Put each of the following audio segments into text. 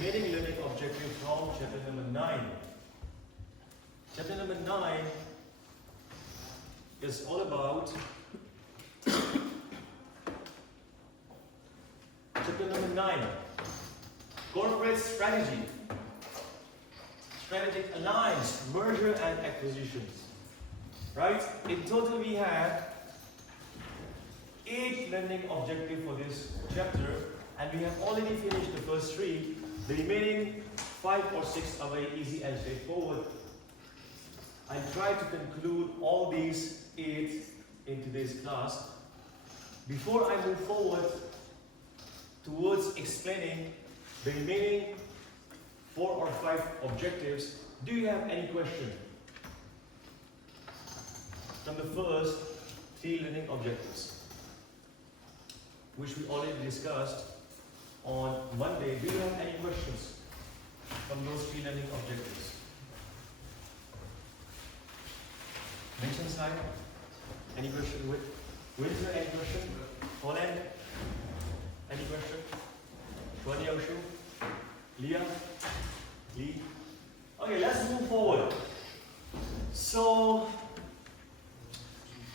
remaining learning objective from chapter number 9. Chapter number 9 is all about chapter number 9, corporate strategy, strategic alliance, merger and acquisitions. Right? In total we have 8 learning objectives for this chapter, and we have already finished the first 3. The remaining 5 or 6 are very easy and straightforward. I'll try to conclude all these 8 in today's class. Before I move forward towards explaining the remaining 4 or 5 objectives, do you have any question from the first 3 learning objectives, which we already discussed on Monday? Do you have any questions from those 3 learning objectives? Mention slide. Any question? Windsor, any question? Holland? Any question? Shwani Oshu? Leah? Lee? Okay, let's move forward. So,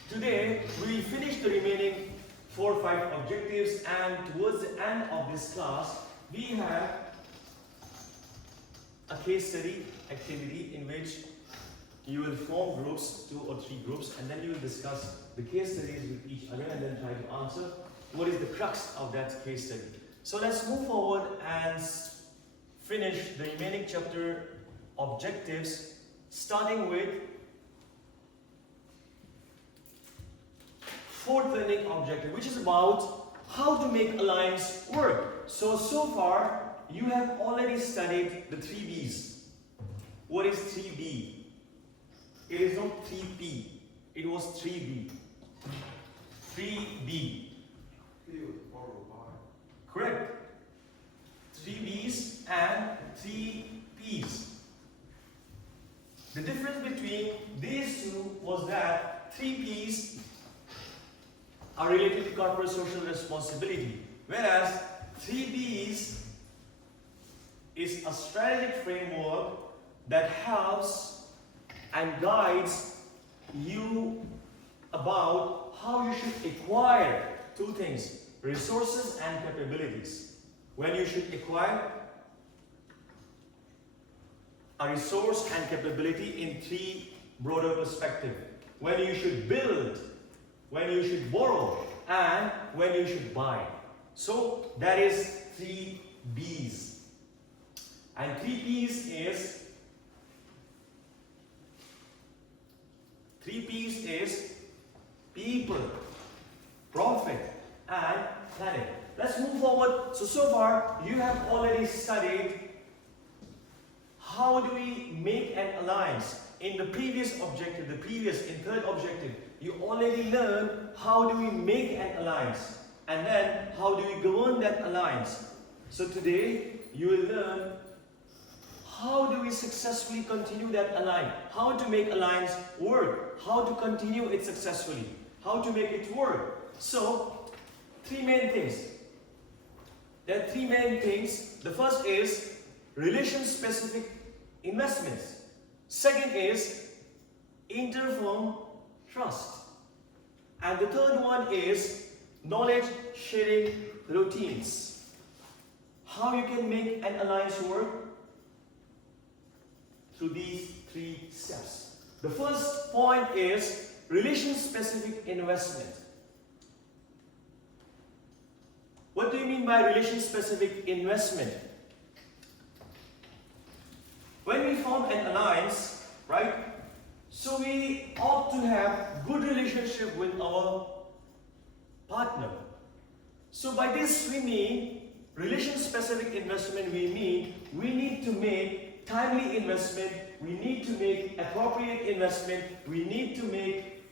today we finish the remaining 4 or 5 objectives, and towards the end of this class, we have a case study activity in which you will form groups, 2 or 3 groups, and then you will discuss the case studies with each other and then try to answer what is the crux of that case study. So let's move forward and finish the remaining chapter objectives, starting with 4th learning objective, which is about how to make alliance work. So far you have already studied the 3 B's. What is 3B? It is not 3P, it was 3B. 3B. Correct. 3 B's and 3 P's. The difference between these 2 was that 3 P's are related to corporate social responsibility, whereas 3 B's is a strategic framework that helps and guides you about how you should acquire 2 things: resources and capabilities. When you should acquire a resource and capability in 3 broader perspectives. When you should build, when you should borrow, and when you should buy. So that is 3 B's. And 3 P's is 3 P's is people, profit, and planet. Let's move forward. So far you have already studied how do we make an alliance. In the previous objective, in 3rd objective, you already learned how do we make an alliance, and then how do we govern that alliance. So today you will learn how do we successfully continue that alliance, how to make alliance work, how to continue it successfully, how to make it work. So 3 main things. There are 3 main things. The first is relation-specific investments. Second is inter-firm trust. And the third one is knowledge-sharing routines. How you can make an alliance work? Through these 3 steps. The first point is relation-specific investment. What do you mean by relation-specific investment? When we form an alliance, right, so we ought to have good relationship with our partner. So by this we mean relation-specific investment. We mean we need to make timely investment, we need to make appropriate investment, we need to make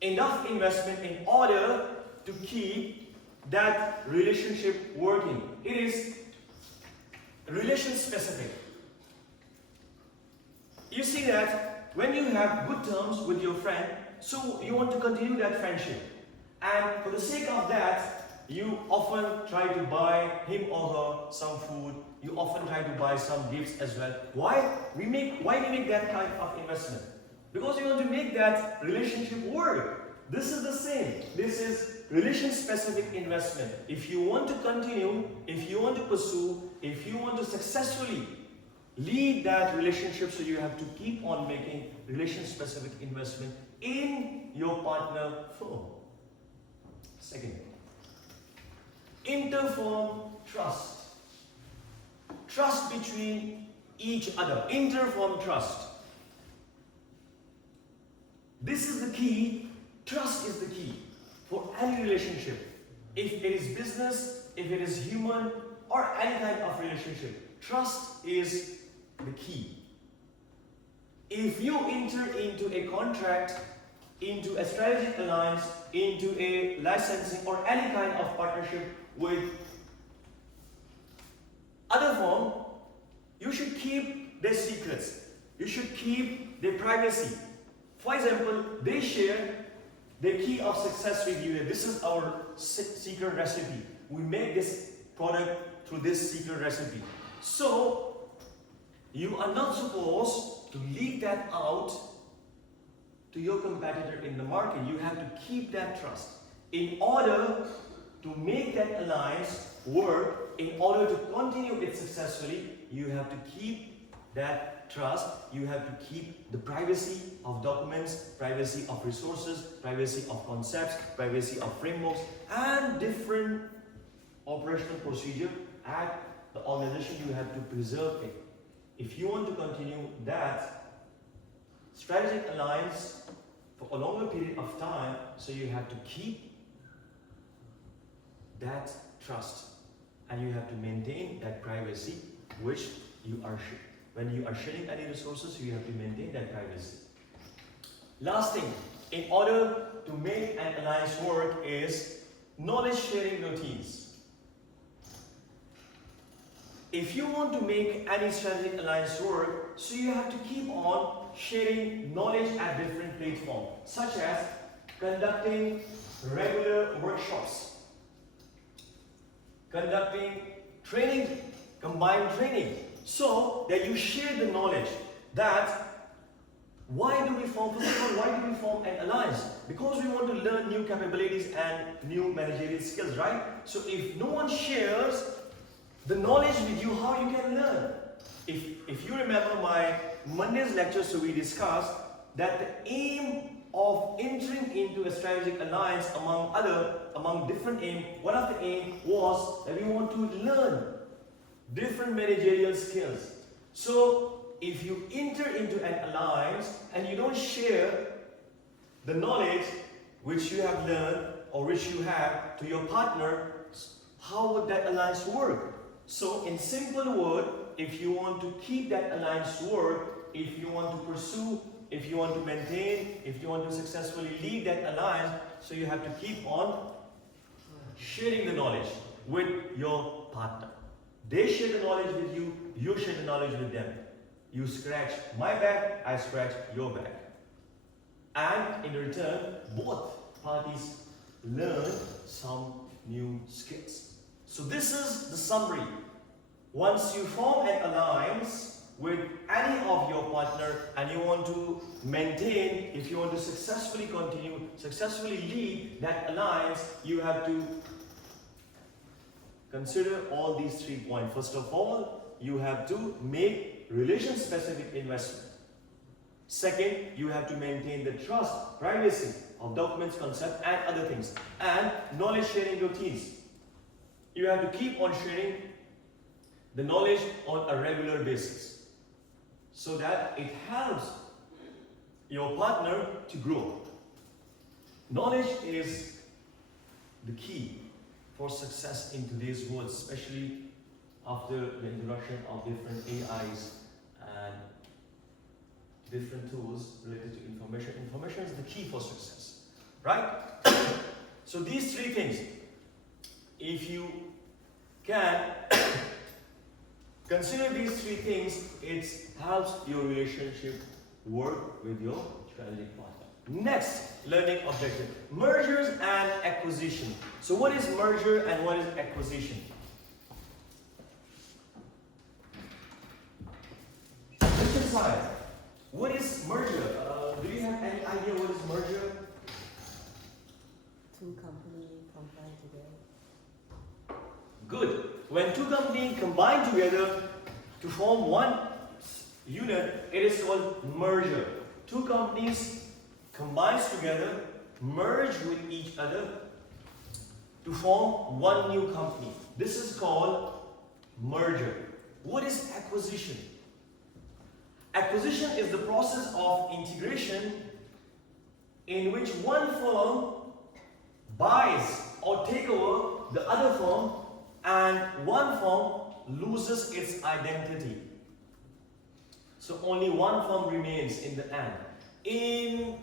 enough investment in order to keep that relationship working. It is relation-specific. You see that when you have good terms with your friend, so you want to continue that friendship. And for the sake of that, you often try to buy him or her some food. You often try to buy some gifts as well. Why we make that kind of investment? Because we want to make that relationship work. This is the same. This is relation-specific investment. If you want to continue, if you want to pursue, if you want to successfully lead that relationship, so you have to keep on making relation-specific investment in your partner firm. Second, interfirm trust. Trust between each other. Interfirm trust. This is the key. Trust is the key for any relationship. If it is business, if it is human, or any kind of relationship, trust is the key. If you enter into a contract, into a strategic alliance, into a licensing or any kind of partnership with other firm, you should keep their secrets. You should keep their privacy. For example, they share the key of success with you. This is our secret recipe. We make this product through this secret recipe. So, you are not supposed to leak that out to your competitor in the market. You have to keep that trust. In order to make that alliance work, in order to continue it successfully, you have to keep that trust. You have to keep the privacy of documents, privacy of resources, privacy of concepts, privacy of frameworks, and different operational procedure at the organization. You have to preserve it. If you want to continue that strategic alliance for a longer period of time, so you have to keep that trust and you have to maintain that privacy which you are when you are sharing any resources, you have to maintain that privacy. Last thing, in order to make an alliance work is knowledge sharing routines. If you want to make any strategic alliance work, so you have to keep on sharing knowledge at different platforms, such as conducting regular workshops, conducting training, combined training, so that you share the knowledge that why do we form, first of all, why do we form an alliance? Because we want to learn new capabilities and new managerial skills, right? So if no one shares the knowledge with you, how you can learn? If you remember my Monday's lecture, so we discussed that the aim of entering into a strategic alliance among different aims, one of the aim was that we want to learn different managerial skills. So if you enter into an alliance and you don't share the knowledge which you have learned or which you have to your partner, how would that alliance work? So in simple word, if you want to keep that alliance work, if you want to pursue, if you want to maintain, if you want to successfully lead that alliance, so you have to keep on sharing the knowledge with your partner. They share the knowledge with you, you share the knowledge with them. You scratch my back, I scratch your back. And in return, both parties learn some new skills. So this is the summary. Once you form an alliance with any of your partner and you want to maintain, if you want to successfully continue, successfully lead that alliance, you have to consider all these 3 points. First of all, you have to make relation-specific investment. Second, you have to maintain the trust, privacy of documents, concept, and other things. And knowledge sharing routines. You have to keep on sharing the knowledge on a regular basis so that it helps your partner to grow. Knowledge is the key for success in today's world, especially after the introduction of different AIs and different tools related to information. Information is the key for success, right? So these 3 things, if you can consider these 3 things, it helps your relationship work with your strategic partner. Next learning objective, mergers and acquisition. So what is merger and what is acquisition? Mr. Sai, what is merger? Do you have any idea what is merger? Two companies combine together. Good. When two companies combine together to form one unit, it is called merger. Two companies combines together, merge with each other to form one new company. This is called merger. What is acquisition? Acquisition is the process of integration in which one firm buys or take over the other firm and one firm loses its identity. So only one firm remains in the end. In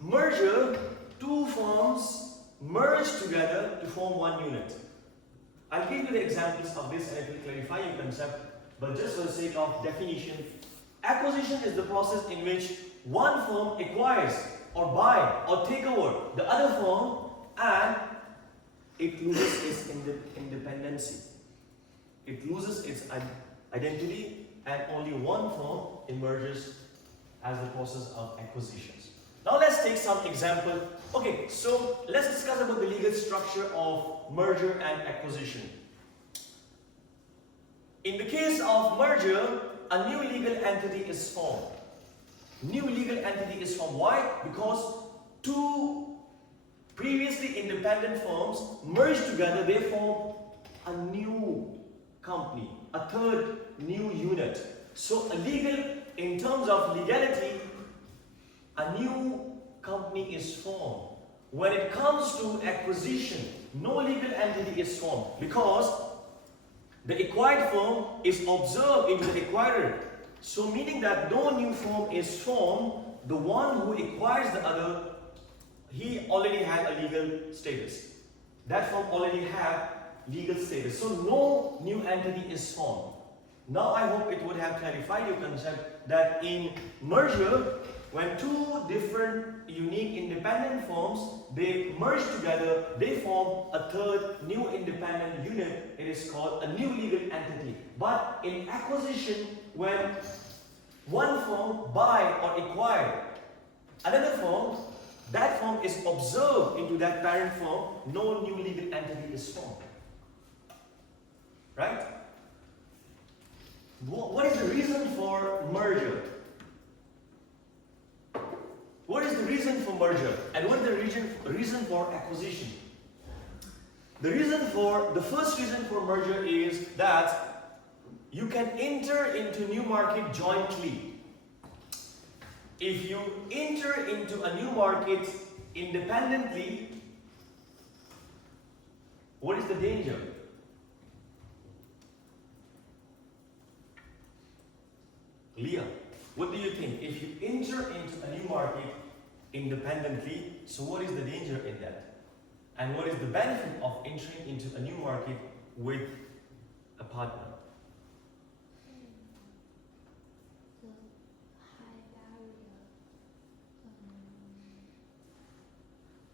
merger, two firms merge together to form one unit. I'll give you the examples of this and it will clarify your concept, but just for the sake of definition, acquisition is the process in which one firm acquires or buy or take over the other firm and it loses its independency. It loses its identity and only one firm emerges as the process of acquisitions. Now let's take some example. Okay, so let's discuss about the legal structure of merger and acquisition. In the case of merger, a new legal entity is formed. New legal entity is formed. Why? Because two previously independent firms merge together, they form a new company, a third new unit. So in terms of legality, a new company is formed. When it comes to acquisition, no legal entity is formed because the acquired firm is observed into the acquirer. So meaning that no new firm is formed, the one who acquires the other, he already had a legal status. That firm already had legal status. So no new entity is formed. Now I hope it would have clarified your concept that in merger, when two different unique independent firms, they merge together, they form a third new independent unit. It is called a new legal entity. But in acquisition, when one firm buy or acquire another firm, that firm is observed into that parent firm, no new legal entity is formed. Right? What is the reason for merger? What is the reason for merger? And what is the reason for acquisition? The first reason for merger is that you can enter into new market jointly. If you enter into a new market independently, what is the danger? Leah, what do you think? If you enter into a new market independently, so what is the danger in that? And what is the benefit of entering into a new market with a partner?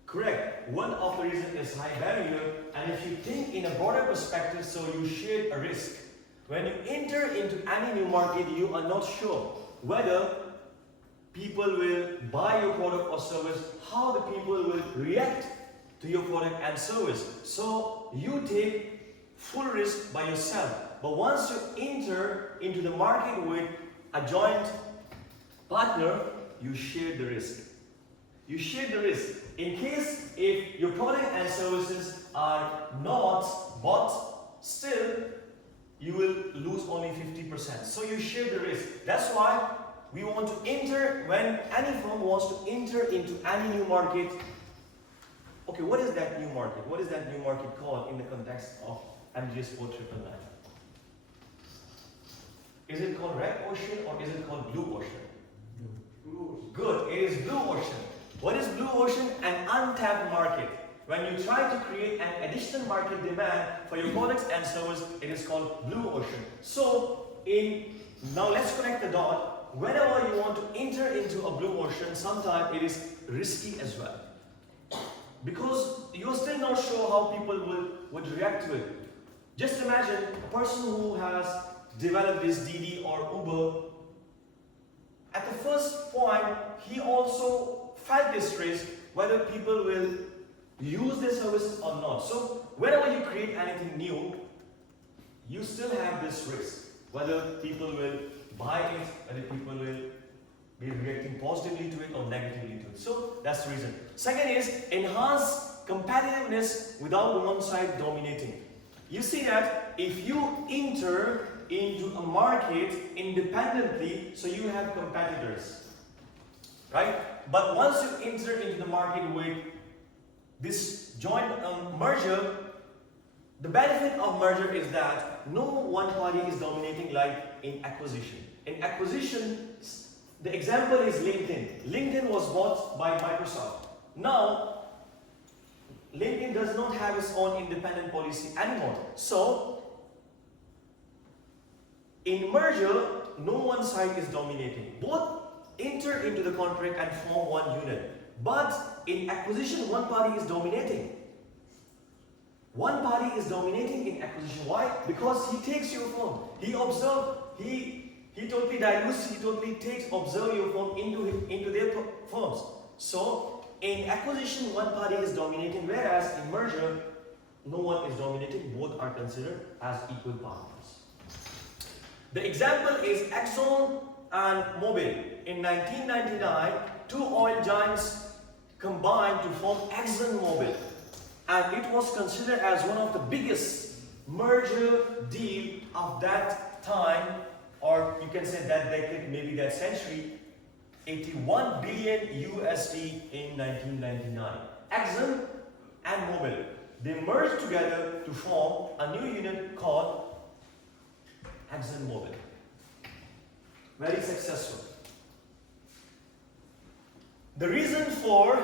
Correct. One of the reasons is high barrier, and if you think in a broader perspective, so you share a risk. When you enter into any new market, you are not sure whether people will buy your product or service, how the people will react to your product and service. So you take full risk by yourself. But once you enter into the market with a joint partner, you share the risk. You share the risk. In case if your product and services are not bought, still you will lose only 50%. So you share the risk. That's why we want to enter, when any firm wants to enter into any new market. Okay, what is that new market? What is that new market called in the context of MGS 4999? Is it called Red Ocean or is it called Blue Ocean? Blue Ocean. Good, it is Blue Ocean. What is Blue Ocean? An untapped market. When you try to create an additional market demand for your products and services, it is called Blue Ocean. So, now let's connect the dot. whenever you want to enter into a blue ocean, sometimes it is risky as well. Because you're still not sure how people would react to it. Just imagine a person who has developed this Didi or Uber. At the first point, he also felt this risk whether people will use their services or not. So whenever you create anything new, you still have this risk whether people will buy it, whether people will be reacting positively to it or negatively to it. So that's the reason. Second is enhance competitiveness without one side dominating. You see that if you enter into a market independently, so you have competitors, right? But once you enter into the market with this joint merger, the benefit of merger is that no one party is dominating like in acquisition. In acquisition, the example is LinkedIn. LinkedIn was bought by Microsoft. Now, LinkedIn does not have its own independent policy anymore. So, in merger, no one side is dominating. Both enter into the contract and form one unit. But in acquisition, one party is dominating. One party is dominating in acquisition. Why? Because he takes your firm. He observes, he totally dilutes, he totally observe your firm into their firms. So, in acquisition, one party is dominating, whereas in merger, no one is dominating. Both are considered as equal partners. The example is Exxon and Mobil. In 1999, two oil giants combined to form ExxonMobil, and it was considered as one of the biggest merger deal of that time, or you can say that decade, maybe that century. 81 billion USD in 1999. Exxon and Mobil, they merged together to form a new unit called ExxonMobil. Very successful. The reason for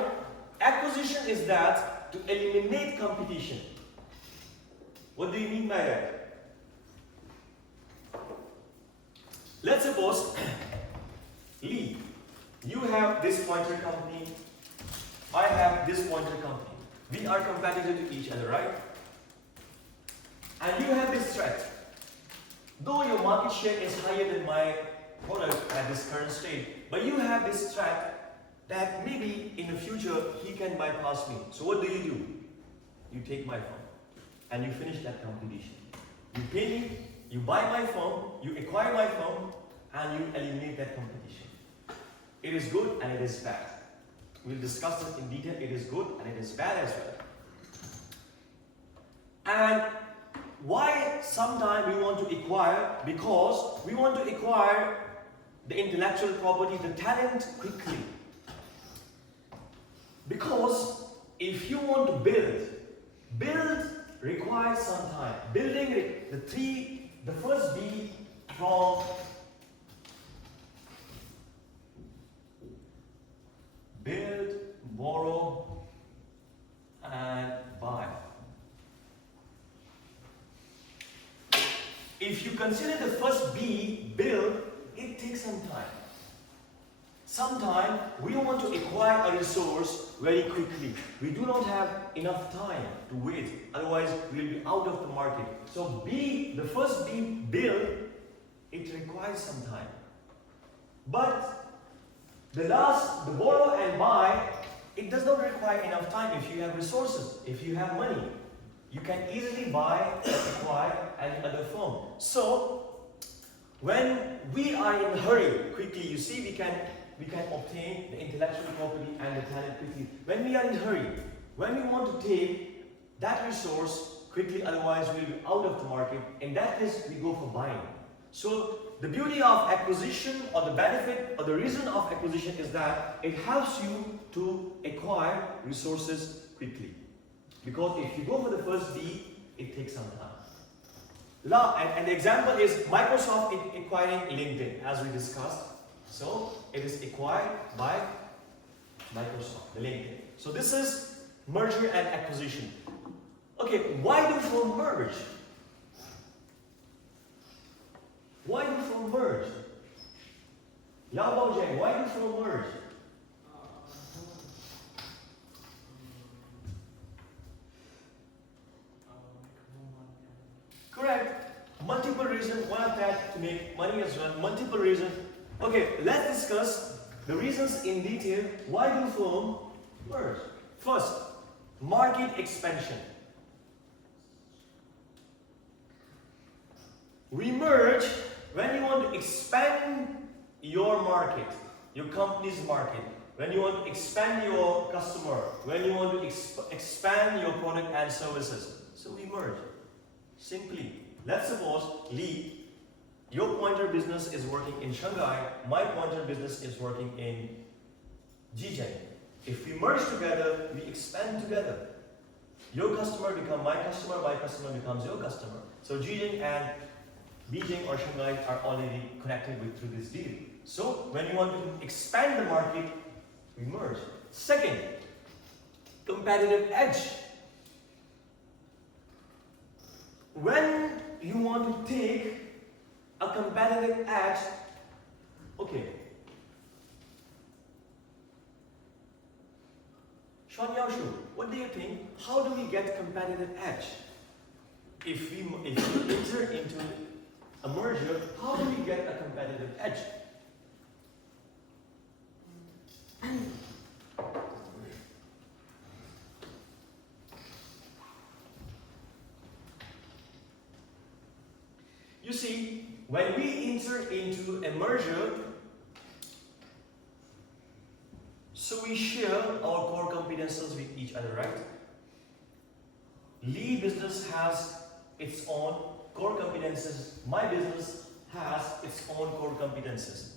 acquisition is that to eliminate competition. What do you mean by that? Let's suppose, Lee, you have this pointer company, I have this pointer company. We are competitive to each other, right? And you have this threat. Though your market share is higher than my product at this current state, but you have this threat that maybe in the future he can bypass me. So what do? You take my firm and you finish that competition. You pay me, you buy my firm, you acquire my firm, and you eliminate that competition. It is good and it is bad. We'll discuss it in detail. It is good and it is bad as well. And why sometimes we want to acquire? Because we want to acquire the intellectual property, the talent quickly. Because if you want to build requires some time. Building the first B from build, borrow, and buy. If you consider the first B, build, it takes some time. Sometimes we want to acquire a resource very quickly. We do not have enough time to wait, otherwise we will be out of the market. So B, the first B, build, it requires some time. But the borrow and buy, it does not require enough time if you have resources, if you have money. You can easily buy and acquire another firm. So, when we are in a hurry, quickly, you see, we can obtain the intellectual property and the talent quickly. When we are in a hurry, when we want to take that resource quickly, otherwise we will be out of the market, in that case, we go for buying. So, the beauty of acquisition, or the benefit, or the reason of acquisition is that it helps you to acquire resources quickly. Because if you go for the first B, it takes some time. And the example is Microsoft acquiring LinkedIn, as we discussed. So, it is acquired by Microsoft, the LinkedIn. So, this is merger and acquisition. Okay, why do firms merge? Why do firms merge? Yao Bao Zheng, why do firm merge? Correct. Multiple reasons. One of that to make money as well. Multiple reasons. Okay, let's discuss the reasons in detail. Why do firm merge? First, market expansion. We merge when you want to expand your market, your company's market, when you want to expand your customer, when you want to expand your product and services. So we merge. Simply, let's suppose Lee, your pointer business is working in Shanghai, my pointer business is working in Zhejiang. If we merge together, we expand together. Your customer becomes my customer becomes your customer. So Zhejiang and Beijing or Shanghai are already connected with through this deal. So when you want to expand the market, we merge. Second, competitive edge. When you want to take a competitive edge, okay. Sean Yaoshu, what do you think? How do we get competitive edge? If we enter into a merger, how do we get a competitive edge? You see, when we enter into a merger, so we share our core competences with each other, right? Lee business has its own core competences. My business has its own core competences.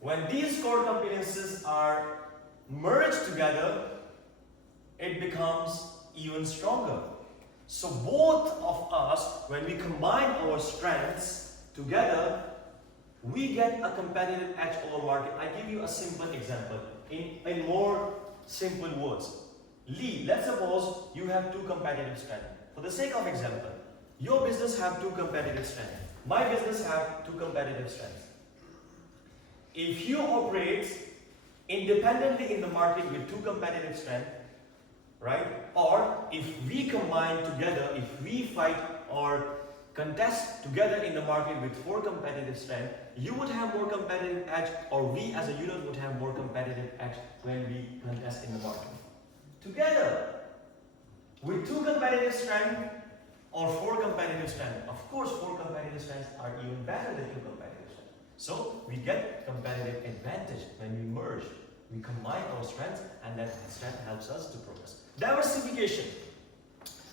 When these core competences are merged together, it becomes even stronger. So both of us, when we combine our strengths together, we get a competitive edge over market. I give you a simple example in more simple words. Lee, let's suppose you have two competitive strengths. For the sake of example, your business have two competitive strengths. My business have two competitive strengths. If you operate independently in the market with two competitive strengths, right? Or if we combine together, if we fight or contest together in the market with four competitive strengths, you would have more competitive edge, or we as a unit would have more competitive edge when we contest in the market. Together, with two competitive strengths or four competitive strengths, of course four competitive strengths are even better than two competitive strengths. So we get competitive advantage when we merge. We combine our strengths and that strength helps us to progress. Diversification.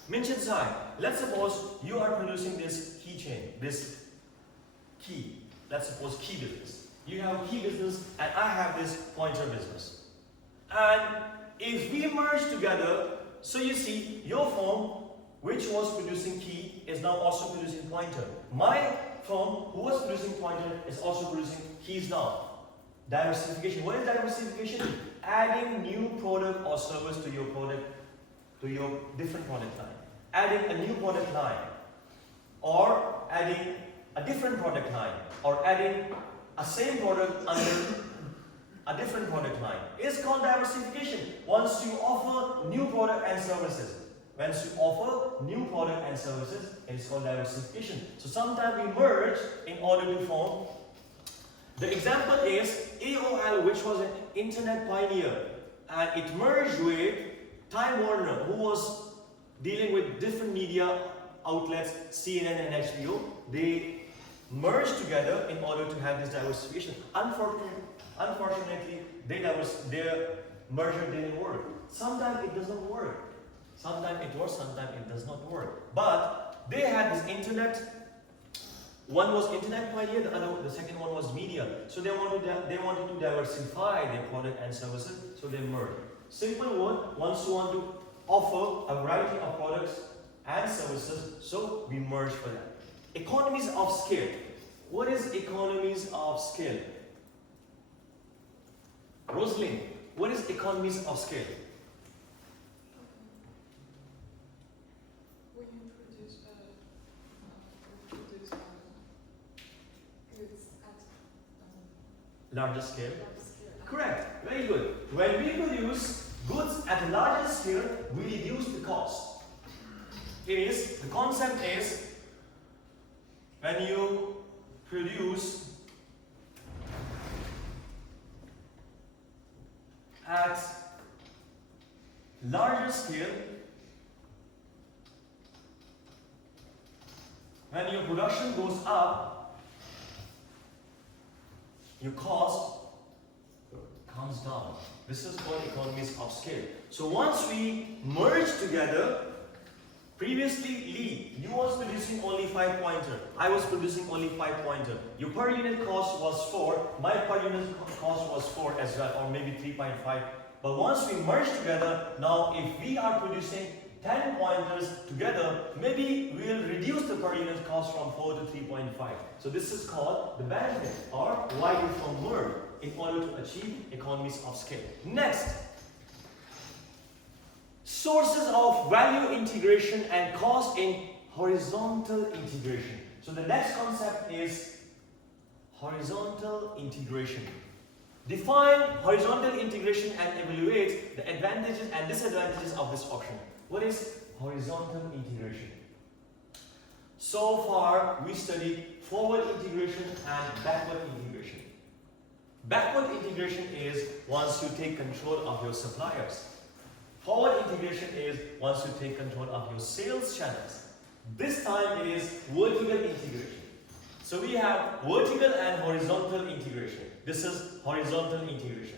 Minchen Zai, let's suppose you are producing this keychain, this key. Let's suppose key business. You have a key business and I have this pointer business. And if we merge together, so you see your firm which was producing key is now also producing pointer. My firm who was producing pointer is also producing keys now. Diversification. What is diversification? Adding new product or service to your product, to your different product line. Adding a new product line, or adding a different product line, or adding a same product under a different product line. It's called diversification. Once you offer new product and services, once you offer new product and services, it's called diversification. So sometimes we merge in order to form. The example is AOL, which was an internet pioneer, and it merged with Time Warner, who was dealing with different media outlets, CNN and HBO. They merged together in order to have this diversification. Unfortunately, their merger didn't work. Sometimes it doesn't work. Sometimes it works, sometimes it does not work. But they had this internet. One was internet pioneer, the second one was media. So they wanted to diversify their product and services, so they merged. Simple word, once you want to offer a variety of products and services, so we merge for that. Economies of scale. What is economies of scale? Rosalind, what is economies of scale? When you produce goods at Larger scale. Correct. Very good. When we produce goods at a larger scale, we reduce the cost. The concept is when you produce at larger scale, when your production goes up, your cost comes down. This is called economies of scale. So once we merge together, previously Lee, you was producing only 5-pointer. I was producing only 5-pointer. Your per unit cost was 4. My per unit cost was 4 as well, or maybe 3.5. But once we merge together, now if we are producing 10 pointers together, maybe we will reduce the per unit cost from 4 to 3.5. So this is called the benefit, or why you from merge, in order to achieve economies of scale. Next, sources of value integration and cost in horizontal integration. So the next concept is horizontal integration. Define horizontal integration and evaluate the advantages and disadvantages of this option. What is horizontal integration? So far, we studied forward integration and backward integration. Backward integration is once you take control of your suppliers. Forward integration is once you take control of your sales channels. This time it is vertical integration. So we have vertical and horizontal integration. This is horizontal integration.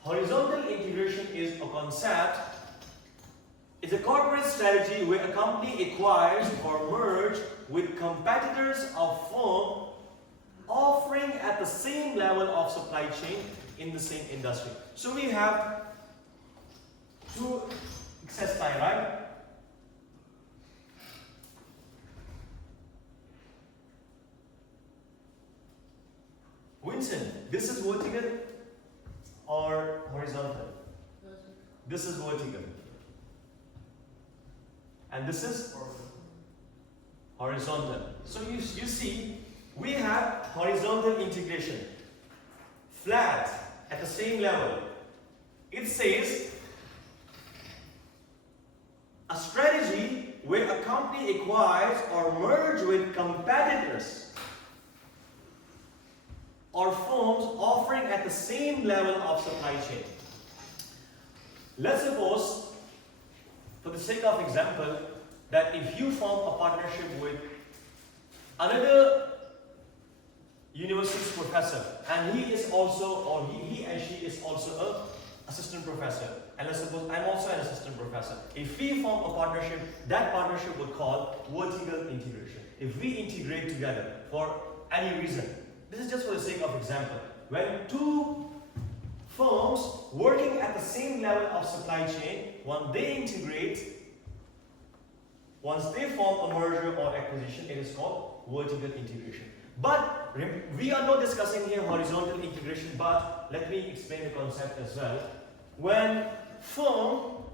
Horizontal integration is a concept. It's a corporate strategy where a company acquires or merges with competitors of firm offering at the same level of supply chain in the same industry. So we have two excess time, right? Winston, this is vertical or horizontal? This is vertical. And this is horizontal. So you see, we have horizontal integration. Flat, at the same level. It says, a strategy where a company acquires or merges with competitors or firms offering at the same level of supply chain. Let's suppose, for the sake of example, that if you form a partnership with another university's professor, and he is also, or he and she is also an assistant professor, and let's suppose I'm also an assistant professor. If we form a partnership, that partnership would call vertical integration. If we integrate together for any reason, this is just for the sake of example. When two firms working at the same level of supply chain, when they integrate, once they form a merger or acquisition, it is called vertical integration. But we are not discussing here horizontal integration, but let me explain the concept as well. When firm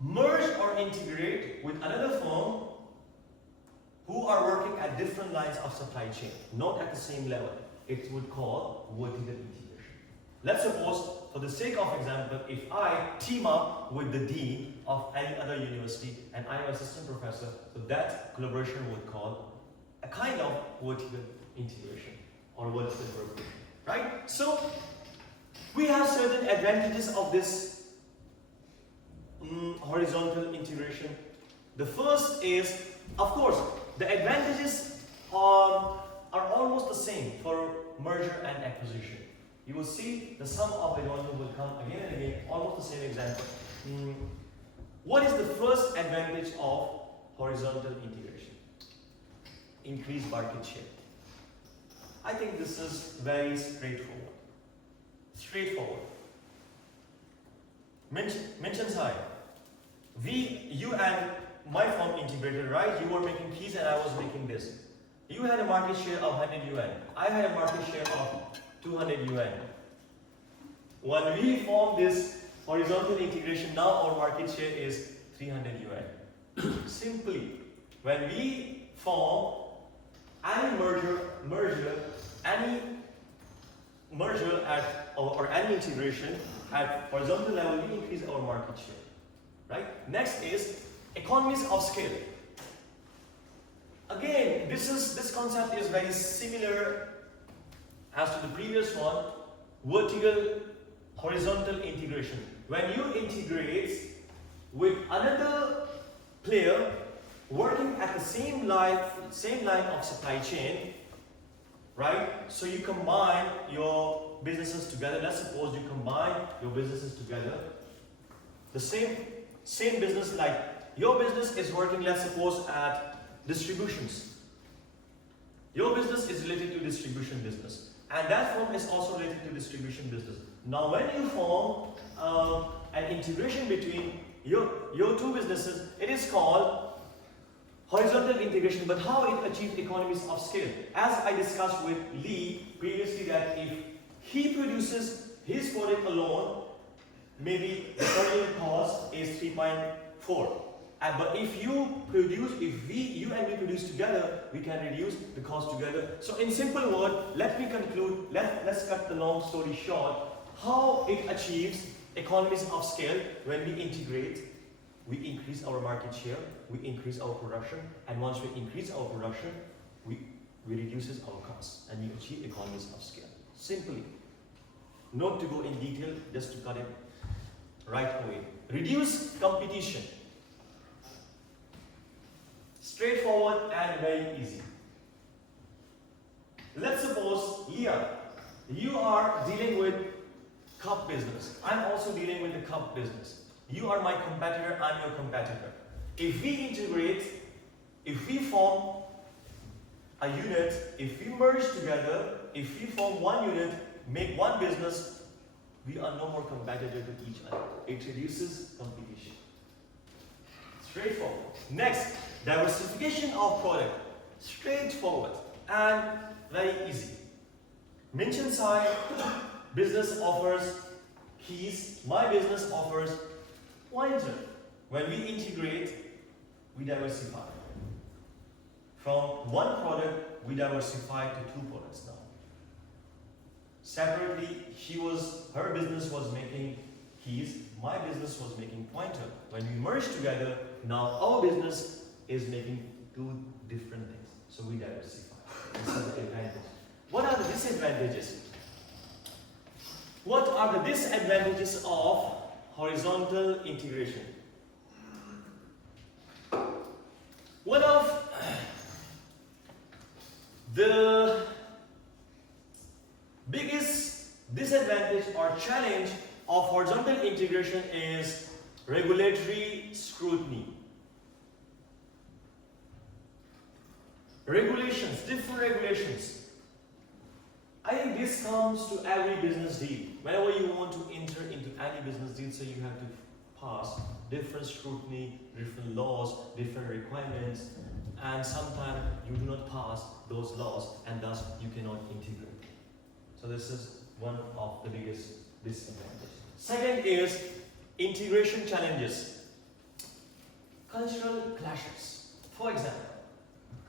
merge or integrate with another firm who are working at different lines of supply chain, not at the same level, it would call vertical integration. Let's suppose, for the sake of example, if I team up with the dean of any other university and I am assistant professor, so that collaboration would call a kind of vertical integration or vertical integration, right? So we have certain advantages of this horizontal integration. The first is, of course, the advantages are almost the same for merger and acquisition. You will see the sum of the advantages will come again and again, almost the same example. What is the first advantage of horizontal integration? Increased market share. I think this is very straightforward. Straightforward. Mentions high. You and my firm integrated, right? You were making keys and I was making this. You had a market share of 100 yuan. I had a market share of 200 yuan. When we form this horizontal integration, now our market share is 300 yuan. Simply, when we form any merger merger or any integration at horizontal level, we increase our market share. Right? Next is economies of scale. Again, this concept is very similar as to the previous one, vertical horizontal integration. When you integrate with another player working at the same line of supply chain, right? So you combine your businesses together. Let's suppose you combine your businesses together. The same business, like your business is working, let's suppose, at distributions. Your business is related to distribution business, and that firm is also related to distribution business. Now, when you form an integration between your two businesses, it is called horizontal integration. But how it achieves economies of scale? As I discussed with Lee previously, that if he produces his product alone, maybe the per unit cost is 3.4. But if you and we produce together, we can reduce the cost together. So in simple word, let me conclude, let's cut the long story short, how it achieves economies of scale. When we integrate, we increase our market share, we increase our production, and once we increase our production, we reduces our costs, and we achieve economies of scale. Simply. Not to go in detail, just to cut it right away. Reduce competition. Straightforward and very easy. Let's suppose, Leah, you are dealing with cup business. I'm also dealing with the cup business. You are my competitor, I'm your competitor. If we integrate, if we form a unit, if we merge together, if we form one unit, make one business, we are no more competitive with each other. It reduces competition. Straightforward. Next, diversification of product. Straightforward and very easy. Mention side, business offers keys, my business offers pointer. When we integrate, we diversify. From one product, we diversify to two products now. Separately, her business was making keys, my business was making pointer. When we merge together, now our business is making two different things. So we diversify. This is the advantage. What are the disadvantages? What are the disadvantages of horizontal integration? One of the biggest disadvantage or challenge of horizontal integration is regulatory scrutiny. Regulations, different regulations. I think this comes to every business deal. Whenever you want to enter into any business deal, so you have to pass different scrutiny, different laws, different requirements, and sometimes you do not pass those laws, and thus you cannot integrate. So this is one of the biggest disadvantages. Second is integration challenges. Cultural clashes. For example,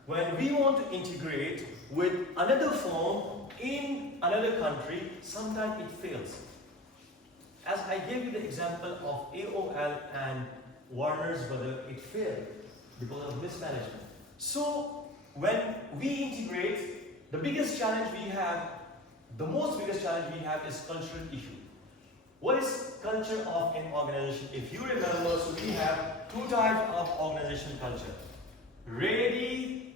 when we want to integrate with another firm in another country, sometimes it fails. As I gave you the example of AOL and Warner's Brother, it failed because of mismanagement. So when we integrate, the most biggest challenge we have is cultural issue. What is culture of an organization? If you remember, so we have two types of organization culture. Ready,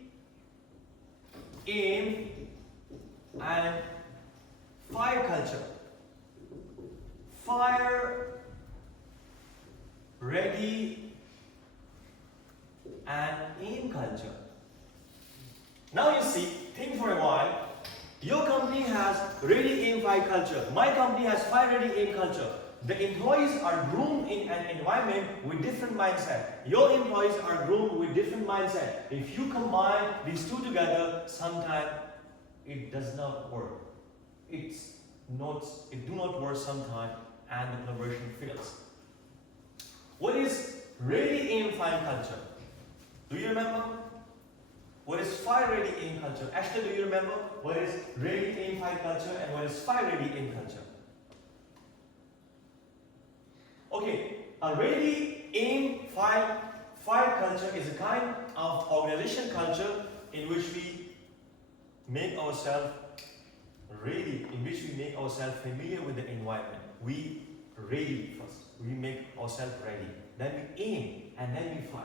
aim, and fire culture. Fire, ready, and aim culture. Now you see, think for a while. Your company has ready, aim, fire culture. My company has fire, ready, aim culture. The employees are groomed in an environment with different mindset. Your employees are groomed with different mindset. If you combine these two together, sometimes it does not work. It do not work sometimes, and the conversion fails. What is ready, aim, fire culture? Do you remember? What is fire ready aim culture? Ashley, do you remember what is ready aim fire culture and what is fire ready aim culture? Okay, a ready aim fire culture is a kind of organization culture in which we make ourselves ready, in which we make ourselves familiar with the environment. We ready first. We make ourselves ready. Then we aim and then we fire.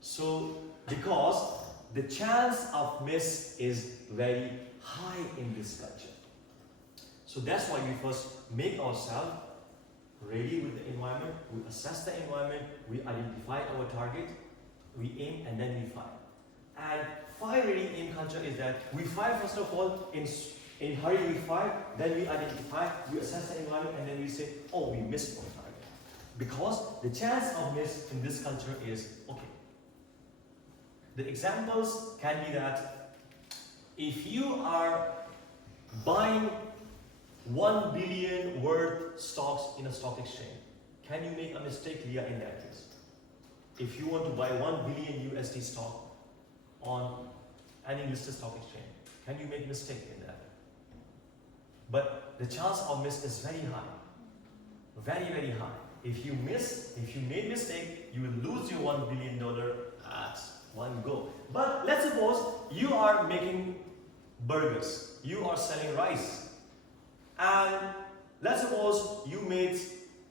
So, because the chance of miss is very high in this culture. So that's why we first make ourselves ready with the environment, we assess the environment, we identify our target, we aim and then we fire. And fire ready aim culture is that we fire first of all, in hurry we fire, then we identify, we assess the environment and then we say, oh, we missed our target. Because the chance of miss in this culture is okay. The examples can be that if you are buying 1 billion worth stocks in a stock exchange, can you make a mistake, Leah, in that case? If you want to buy 1 billion USD stock on any listed stock exchange, can you make a mistake in that? But the chance of miss is very high. Very, very high. If you made mistake, you will lose your $1 billion at one go. But let's suppose you are making burgers, you are selling rice, and let's suppose you made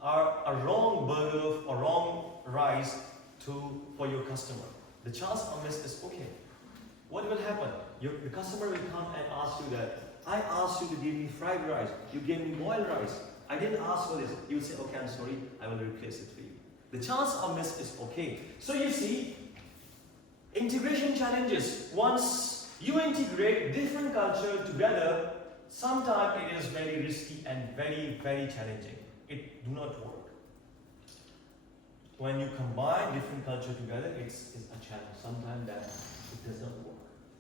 a wrong burger or wrong rice for your customer. The chance of miss is okay. What will happen? The customer will come and ask you that, I asked you to give me fried rice, you gave me boiled rice. I didn't ask for this. You will say, okay, I'm sorry, I will replace it for you. The chance of miss is okay. So you see, integration challenges. Once you integrate different culture together, sometimes it is very risky and very, very challenging. It do not work. When you combine different culture together, it's a challenge. Sometimes that it does not work.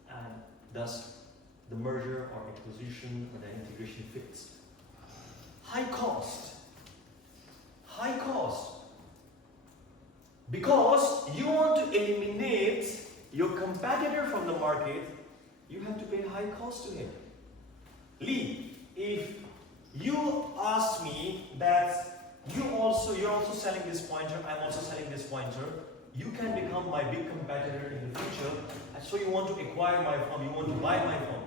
And thus, the merger or acquisition or the integration fails. High cost. High cost. Because you want to eliminate your competitor from the market, you have to pay high cost to him. Lee, if you ask me that you're also selling this pointer, I'm also selling this pointer, you can become my big competitor in the future, and so you want to acquire my firm, you want to buy my firm.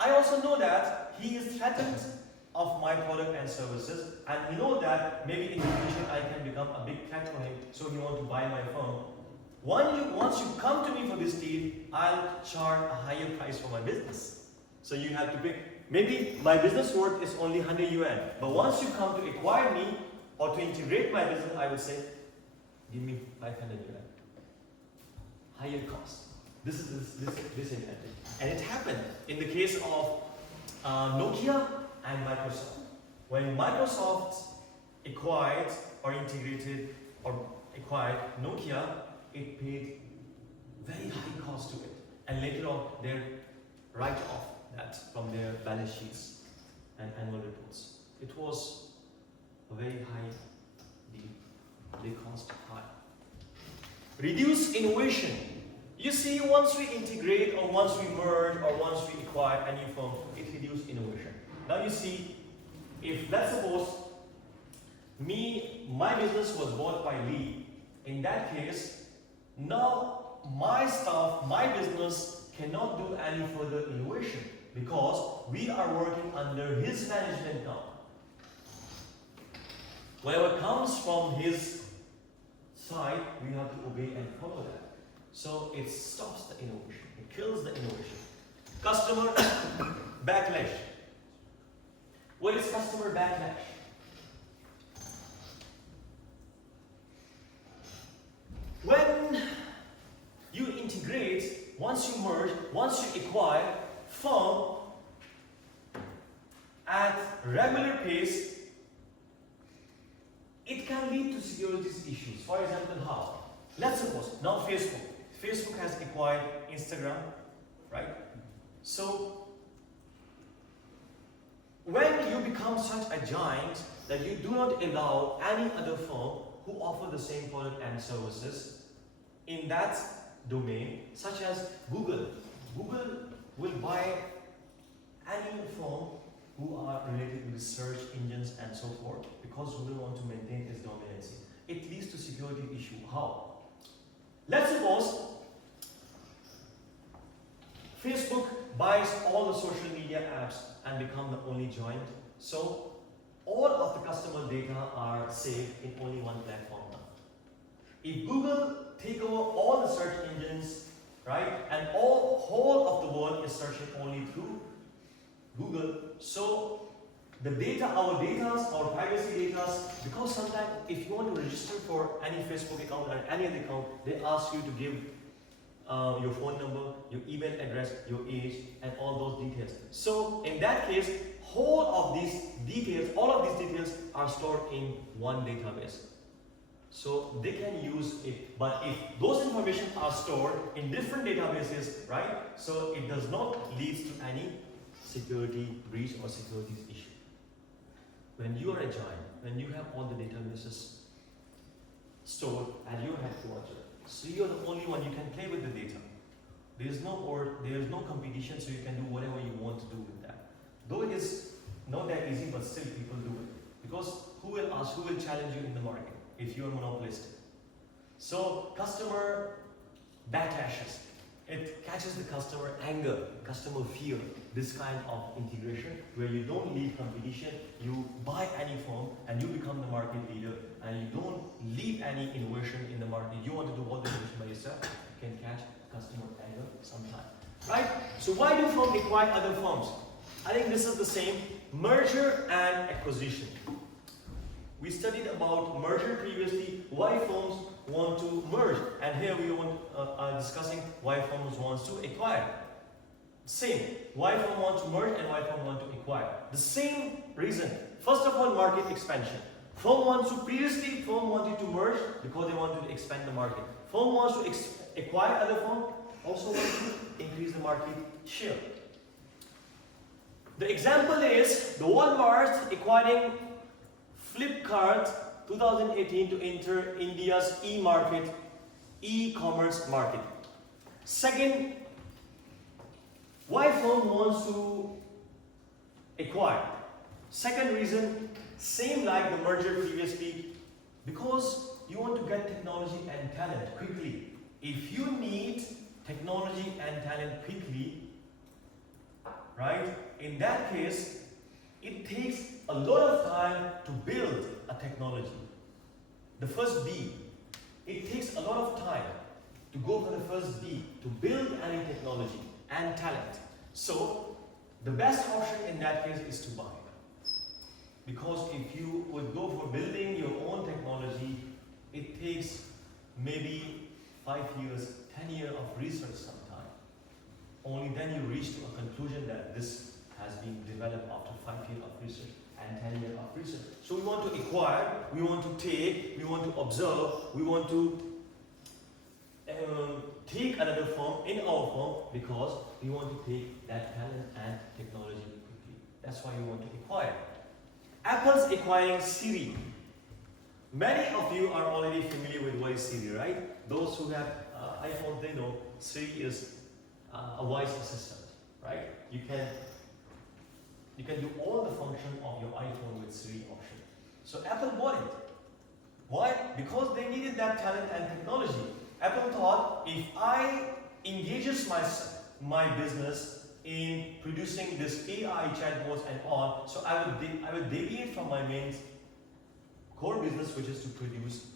I also know that he is threatened of my product and services, and you know that maybe in the future I can become a big threat for him, so he wants to buy my firm. Once you come to me for this deal, I'll charge a higher price for my business. So you have to pay. Maybe my business worth is only 100 yuan, but once you come to acquire me or to integrate my business, I will say, give me 500 yuan. Higher cost. This is this advantage. And it happened in the case of Nokia and Microsoft. When Microsoft acquired or integrated or acquired Nokia, it paid very high cost to it. And later on, they write off that from their balance sheets and annual reports. It was a very high deal. They cost high. Reduce innovation. You see, once we integrate or once we merge or once we acquire a new firm, it reduces innovation. Now you see, if let's suppose my business was bought by Lee, in that case, now my staff, my business cannot do any further innovation because we are working under his management now. Whatever comes from his side, we have to obey and follow that. So it stops the innovation, it kills the innovation. Customer backlash. What is customer backlash? When you integrate, once you merge, once you acquire firm at regular pace, it can lead to security issues. For example, how? Let's suppose now Facebook has acquired Instagram, right? So when you become such a giant that you do not allow any other firm who offer the same product and services, in that domain, such as Google. Google will buy any firm who are related to the search engines and so forth, because Google want to maintain its dominance. It leads to security issue. How? Let's suppose Facebook buys all the social media apps and become the only giant. So all of the customer data are saved in only one platform now. If Google take over all the search engines, right, and whole of the world is searching only through Google, so the data, our privacy data, because sometimes if you want to register for any Facebook account or any other account, they ask you to give your phone number, your email address, your age, and all those details. So in that case, whole of these details, all of these details are stored in one database. So they can use it, but if those information are stored in different databases, right? So it does not lead to any security breach or security issue. When you are a giant, when you have all the databases stored at your headquarters, so you are the only one, you can play with the data. There is no competition, so you can do whatever you want to do with that. Though it is not that easy, but still people do it. Because who will challenge you in the market if you are monopolistic? So customer backlashes. It catches the customer anger, customer fear, this kind of integration where you don't leave competition, you buy any firm and you become the market leader, and you don't leave any innovation in the market. You want to do all the innovation by yourself, you can catch customer anger sometime. Right? So why do firms acquire other firms? I think this is the same, merger and acquisition. We studied about merger previously, why firms want to merge, and here we are discussing why firms want to acquire. Same, why firm wants to merge and why firm want to acquire. The same reason. First of all, market expansion. Firm wanted to merge because they wanted to expand the market. Firm wants to acquire other firm, also wants to increase the market share. The example is the Walmart acquiring Flipkart 2018 to enter India's e-commerce market. Second, why firm wants to acquire? Second reason, same like the merger previously, because you want to get technology and talent quickly. If you need technology and talent quickly, right, in that case, it takes a lot of time to build a technology. The first B, it takes a lot of time to go for the first B, to build any technology and talent. So the best option in that case is to buy. Because if you would go for building your own technology, it takes maybe 5 years, 10 years of research sometime. Only then you reach to a conclusion that this has been developed after 5 years of research and 10 years of research. So we want to acquire, we want to take, we want to observe, we want to take another firm in our firm because we want to take that talent and technology quickly. That's why we want to acquire. Apple's acquiring Siri. Many of you are already familiar with voice Siri, right? Those who have iPhone, they know Siri is a voice assistant, right? You can do all the function of your iPhone with Siri option. So Apple bought it. Why? Because they needed that talent and technology. Apple thought, if I engages my business in producing this AI chatbots and all, so I will deviate from my main core business, which is to produce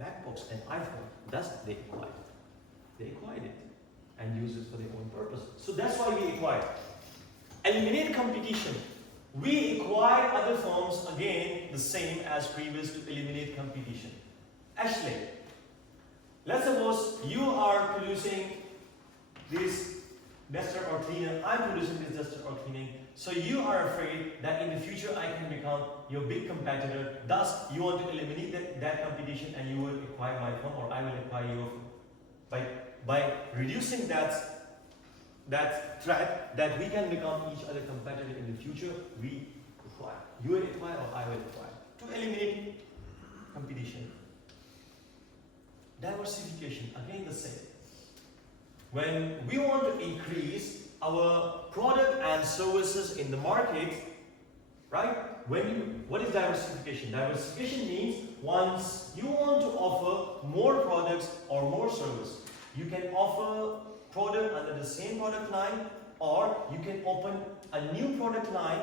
MacBooks and iPhone. Thus they acquired it. They acquired it and used it for their own purpose. So that's why we acquired. Eliminate competition. We acquire other firms again the same as previous to eliminate competition. Ashley, let's suppose you are producing this duster or cleaner, I'm producing this duster or cleaning. So you are afraid that in the future I can become your big competitor. Thus, you want to eliminate that competition and you will acquire my firm or I will acquire your firm. By reducing that threat that we can become each other competitor in the future, we acquire. You will acquire or I will acquire. To eliminate competition. Diversification, again the same. when we want to increase our product and services in the market, right? What is diversification? Diversification means once you want to offer more products or more service, you can offer product under the same product line, or you can open a new product line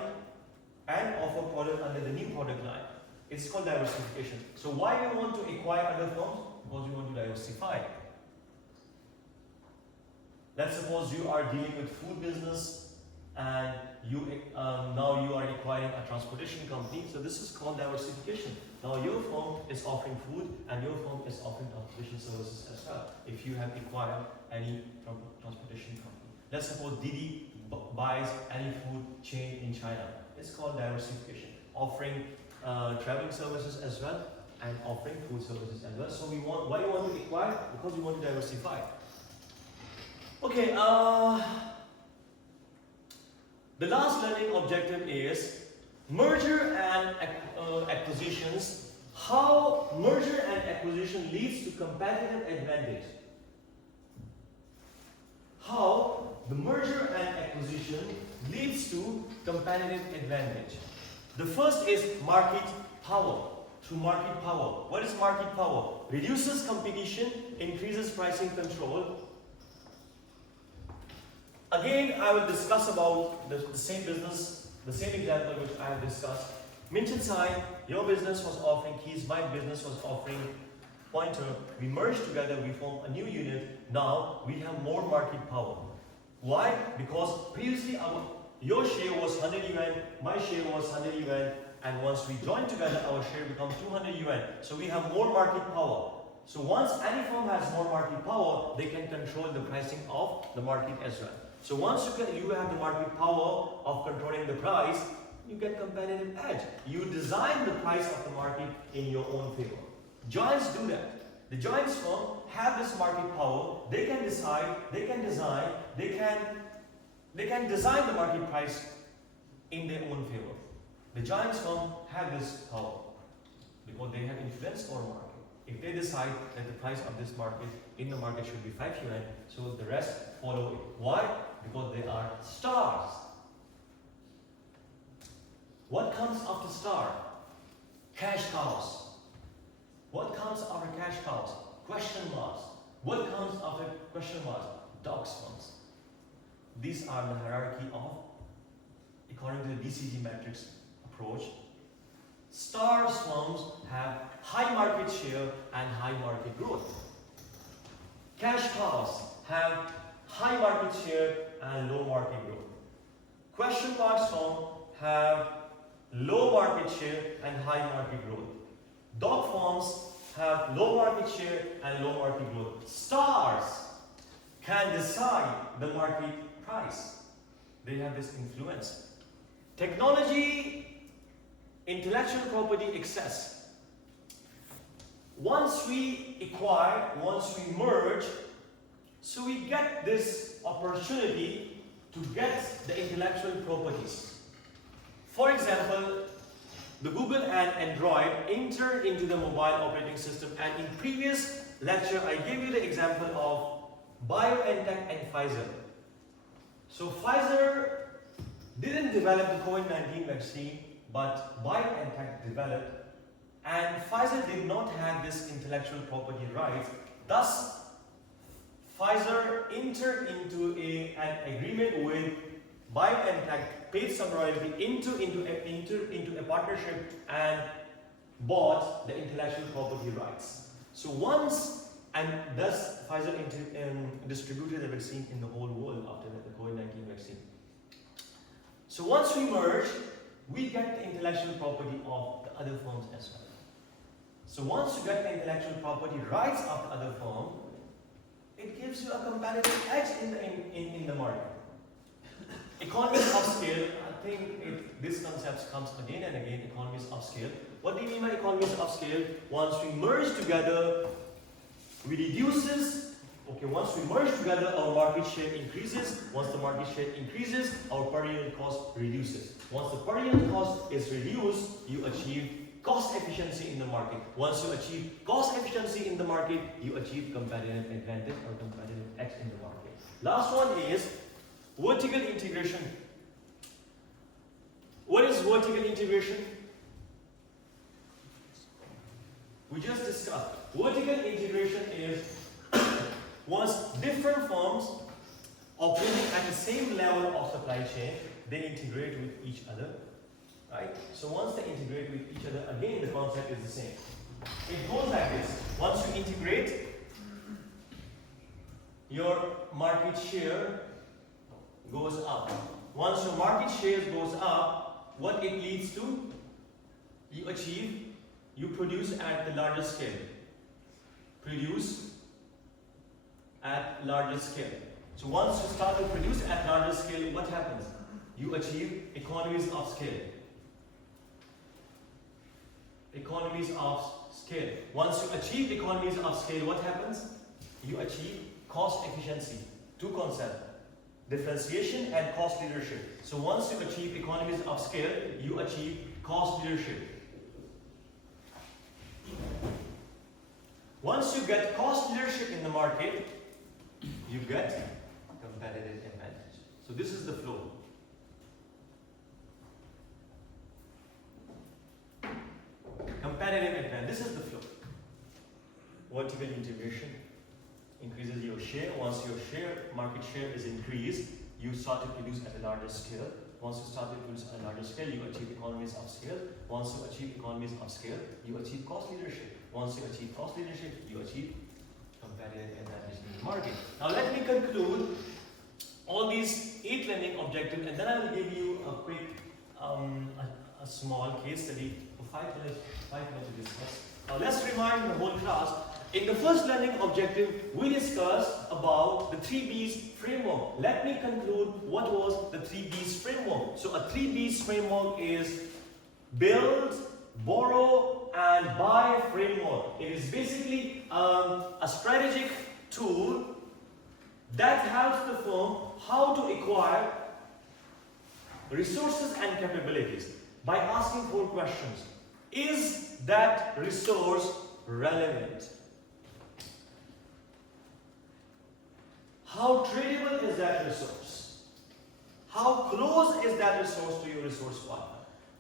and offer product under the new product line. It's called diversification. So why we want to acquire other firms? Because we want to diversify. Let's suppose you are dealing with food business and now you are acquiring a transportation company. So this is called diversification. Now your firm is offering food and your firm is offering transportation services as well. If you have acquired any transportation company. Let's suppose Didi buys any food chain in China. It's called diversification. Offering traveling services as well and offering food services as well. So why you want to acquire? Because we want to diversify. Okay, the last learning objective is merger and acquisitions. How merger and acquisition leads to competitive advantage. How the merger and acquisition leads to competitive advantage. The first is market power. Through market power. What is market power? Reduces competition, increases pricing control. Again, I will discuss about the same business, the same example which I have discussed. Minchin Sai, your business was offering keys, my business was offering pointer. We merged together, we form a new unit. Now we have more market power. Why? Because previously your share was 100 yuan, my share was 100 yuan, and once we join together, our share becomes 200 yuan. So we have more market power. So once any firm has more market power, they can control the pricing of the market as well. So once you have the market power of controlling the price, you get competitive edge. You design the price of the market in your own favor. Giants do that. The giants firm have this market power. They can decide, they can design, they can design the market price in their own favor. The giants firm have this power because they have influence over market. If they decide that the price of this market in the market should be 5 yuan, so the rest follow it. Why? Because they are stars. What comes after star? Cash cows. What comes after cash cows? Question marks. What comes after question marks? Dog firms. These are the hierarchy of, according to the DCG matrix approach. Star firms have high market share and high market growth. Cash cows have high market share and low market growth. Question marks firms have low market share and high market growth. Dog firms have low market share and low market growth. Stars can decide the market price. They have this influence. Technology, intellectual property access. Once we acquire, once we merge, so we get this opportunity to get the intellectual properties. For example, the Google and Android enter into the mobile operating system, and in previous lecture I gave you the example of BioNTech and Pfizer. So Pfizer didn't develop the COVID-19 vaccine, but BioNTech developed, and Pfizer did not have this intellectual property rights. Thus, Pfizer entered into an agreement with BioNTech, paid some royalty, entered into a partnership and bought the intellectual property rights. So once, and thus Pfizer distributed the vaccine in the whole world after the COVID-19 vaccine. So once we merge, we get the intellectual property of the other firms as well. So once you get the intellectual property rights of the other firm, it gives you a competitive edge in the market. Economies of scale, I think this concept comes again and again, economies of scale. What do you mean by economies of scale? Once we merge together, once we merge together, our market share increases. Once the market share increases, our per unit cost reduces. Once the per unit cost is reduced, you achieve cost efficiency in the market. Once you achieve cost efficiency in the market, you achieve competitive advantage or competitive edge in the market. Last one is vertical integration. What is vertical integration? We just discussed. Vertical integration is once different firms operating at the same level of supply chain, they integrate with each other, right? So once they integrate with each other, again the concept is the same. It goes like this. Once you integrate, your market share goes up. Once your market share goes up, what it leads to? You produce at the larger scale. Produce at larger scale. So once you start to produce at larger scale, what happens? You achieve economies of scale. Economies of scale. Once you achieve economies of scale, what happens? You achieve cost efficiency. Two concepts. Differentiation and cost leadership. So once you achieve economies of scale, you achieve cost leadership. Once you get cost leadership in the market, you get competitive advantage. So this is the flow. Competitive advantage. This is the flow. Vertical integration increases your share. Once your market share is increased, you start to produce at a larger scale. Once you start to produce at a larger scale, you achieve economies of scale. Once you achieve economies of scale, you achieve cost leadership. Once you achieve cost leadership, you achieve competitive advantage in the market. Now let me conclude all these 8 learning objectives, and then I will give you a quick, a small case study for 5 minutes to discuss. Now let's remind the whole class. In the first learning objective, we discussed about the 3B's framework. Let me conclude what was the 3B's framework. So a 3B's framework is build, borrow, and buy framework. It is basically a strategic tool that helps the firm how to acquire resources and capabilities by asking 4 questions. Is that resource relevant? How tradable is that resource? How close is that resource to your resource partner?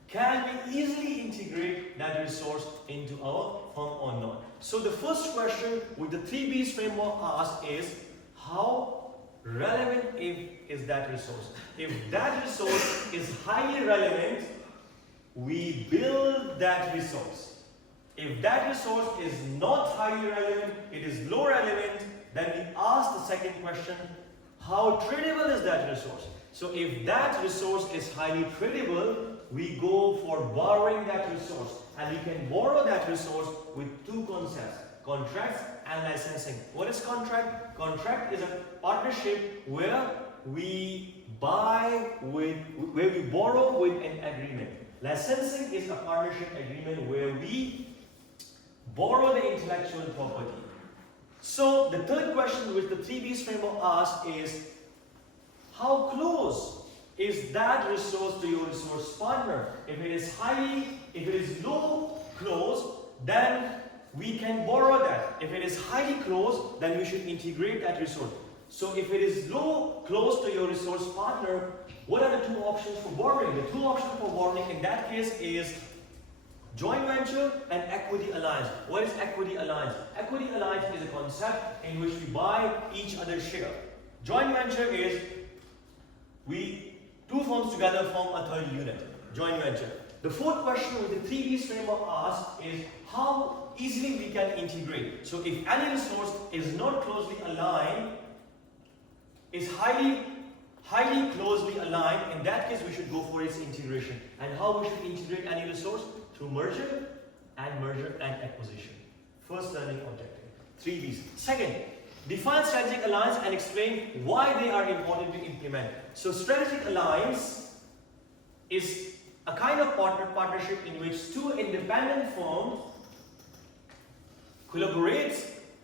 Can we easily integrate that resource into our firm or not? So the first question with the 3B's framework asks is, how relevant is that resource? If that resource is highly relevant, we build that resource. If that resource is not highly relevant, it is low relevant, then we ask the second question, how tradable is that resource? So if that resource is highly tradable, we go for borrowing that resource. And we can borrow that resource with 2 concepts, contracts and licensing. What is contract? Contract is a partnership where we borrow with an agreement. Licensing is a partnership agreement where we borrow the intellectual property. So the third question which the 3B's framework asks is, how close is that resource to your resource partner? If it is low close, then we can borrow that. If it is highly close, then we should integrate that resource. So if it is low close to your resource partner, what are the 2 options for borrowing? The 2 options for borrowing in that case is joint venture and equity alliance. What is equity alliance? Equity alliance is a concept in which we buy each other's share. Joint venture is 2 firms together form a third unit. Joint venture. The fourth question with the 3B's framework asks is how easily we can integrate. So if any resource is not closely aligned, is highly closely aligned, in that case we should go for its integration. And how we should integrate any resource? Through merger and acquisition. First learning objective. 3B's. Second, define strategic alliance and explain why they are important to implement. So strategic alliance is a kind of partnership in which 2 independent firms collaborate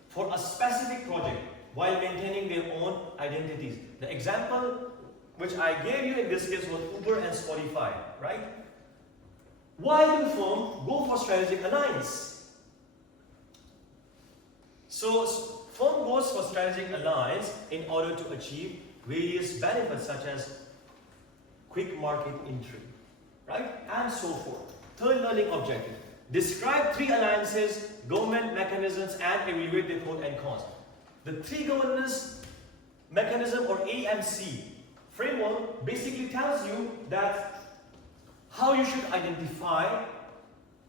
for a specific project while maintaining their own identities. The example which I gave you in this case was Uber and Spotify, right? Why do firms go for strategic alliance? So firm goes for strategic alliance in order to achieve various benefits such as quick market entry, right? And so forth. Third learning objective. Describe 3 alliances, government mechanisms and evaluate their pros and cons. The 3 governance mechanism or AMC framework basically tells you that how you should identify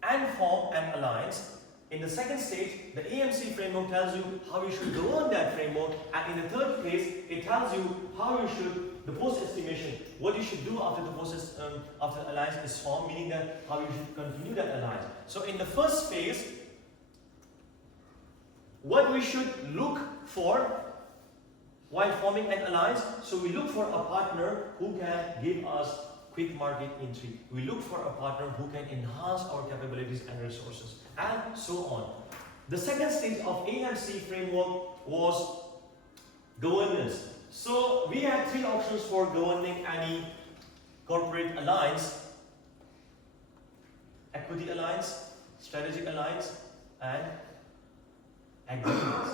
and form an alliance. In the second stage, the AMC framework tells you how you should govern that framework, and in the third phase, it tells you how you should, the post-estimation, what you should do after after the alliance is formed, meaning that how you should continue that alliance. So in the first phase, what we should look for while forming an alliance, so we look for a partner who can give us quick market entry. We look for a partner who can enhance our capabilities and resources, and so on. The second stage of AMC framework was governance. So we had 3 options for governing any corporate alliance: equity alliance, strategic alliance, and agreements.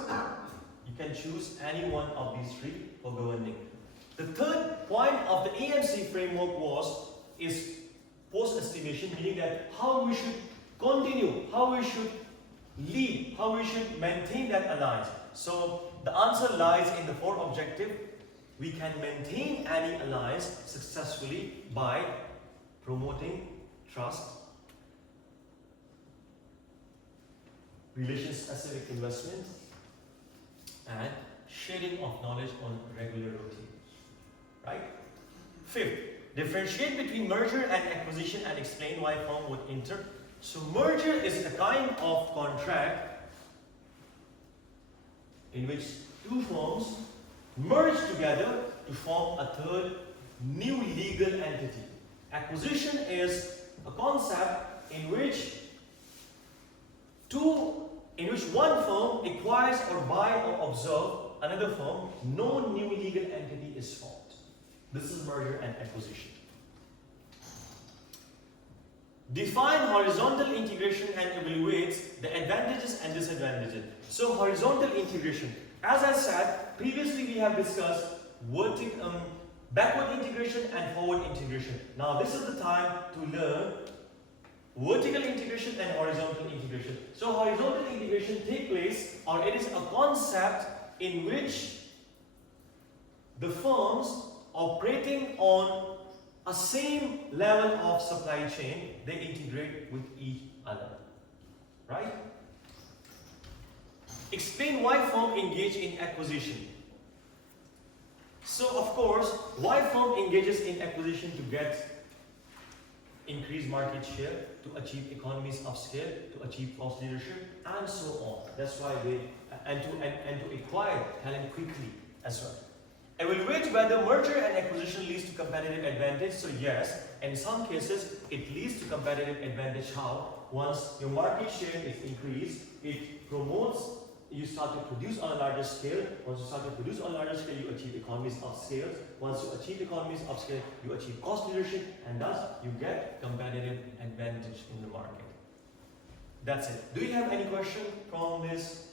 You can choose any one of these 3 for governing. The third point of the AMC framework is post-estimation, meaning that how we should continue, how we should lead, how we should maintain that alliance. So the answer lies in the 4th objective. We can maintain any alliance successfully by promoting trust, relation-specific investment, and sharing of knowledge on regular routine. Right? 5th, differentiate between merger and acquisition and explain why firm would enter. So merger is a kind of contract in which 2 firms merge together to form a third new legal entity. Acquisition is a concept in which one firm acquires or buy or observe another firm, no new legal entity is formed. This is merger and acquisition. Define horizontal integration and evaluates the advantages and disadvantages. So horizontal integration, as I said, previously we have discussed backward integration and forward integration. Now this is the time to learn vertical integration and horizontal integration. So horizontal integration takes place, or it is a concept in which the firms operating on a same level of supply chain, they integrate with each other. Right? Explain why firm engage in acquisition. So of course, why firm engages in acquisition? To get increased market share, to achieve economies of scale, to achieve cost leadership, and so on. That's why they and to acquire talent quickly as well. Evaluate whether merger and acquisition leads to competitive advantage. So yes, in some cases it leads to competitive advantage. How? Once your market share is increased, it promotes, you start to produce on a larger scale. Once you start to produce on a larger scale, you achieve economies of scale. Once you achieve economies of scale, you achieve cost leadership, and thus you get competitive advantage in the market. That's it. Do you have any question from this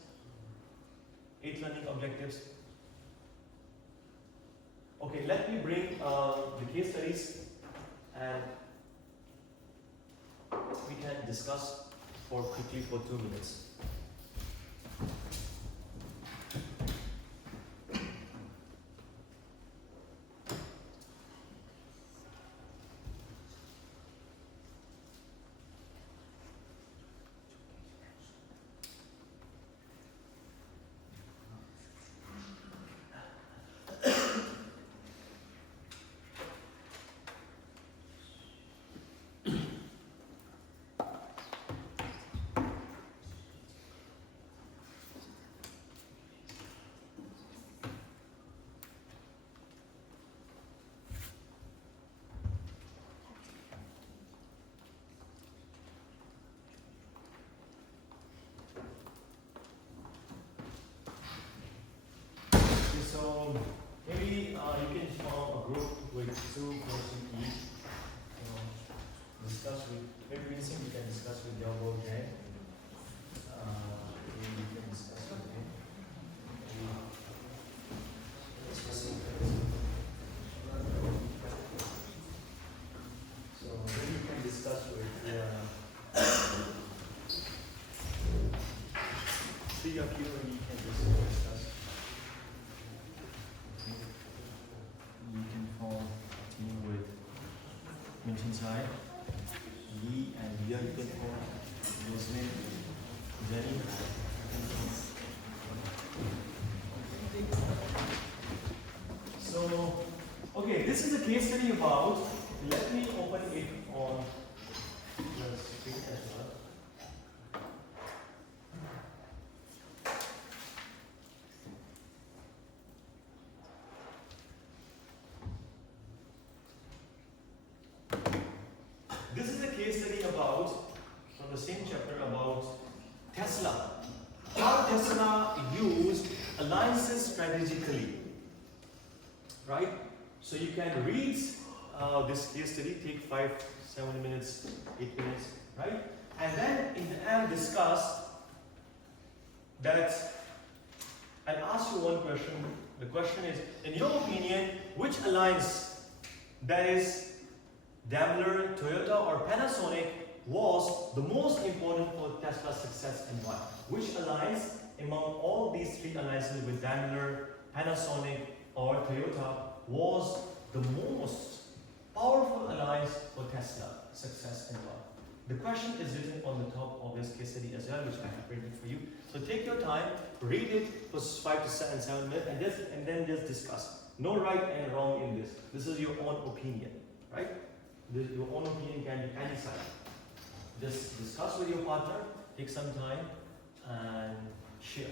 8 learning objectives? Okay, let me bring the case studies and we can discuss quickly for 2 minutes. So maybe you can form a group with 2 persons each. Discuss with, maybe Vincent, you can discuss with your board, okay? You can discuss with him. up here and you can discuss. You can form a team with Minton Sai, Lee, and Leah. You can form Yasmin, Jenny. So, okay, this is a case study about. Let me open it on the screen as well. This is a case study about, from the same chapter, about Tesla. How Tesla used alliances strategically. Right? So you can read this case study, take 5, 7 minutes, 8 minutes, right? And then in the end discuss that and ask you one question. The question is, in your opinion, which alliance, that is Daimler, Toyota or Panasonic, was the most important for Tesla's success and why? Which alliance among all these 3 alliances with Daimler, Panasonic or Toyota was the most powerful alliance for Tesla success and why? The question is written on the top of this case study as well, which I have printed for you. So take your time, read it for 5 to 7 minutes, and then just discuss. No right and wrong in this. This is your own opinion, right? Your own opinion can be any side. Just discuss with your partner, take some time, and share.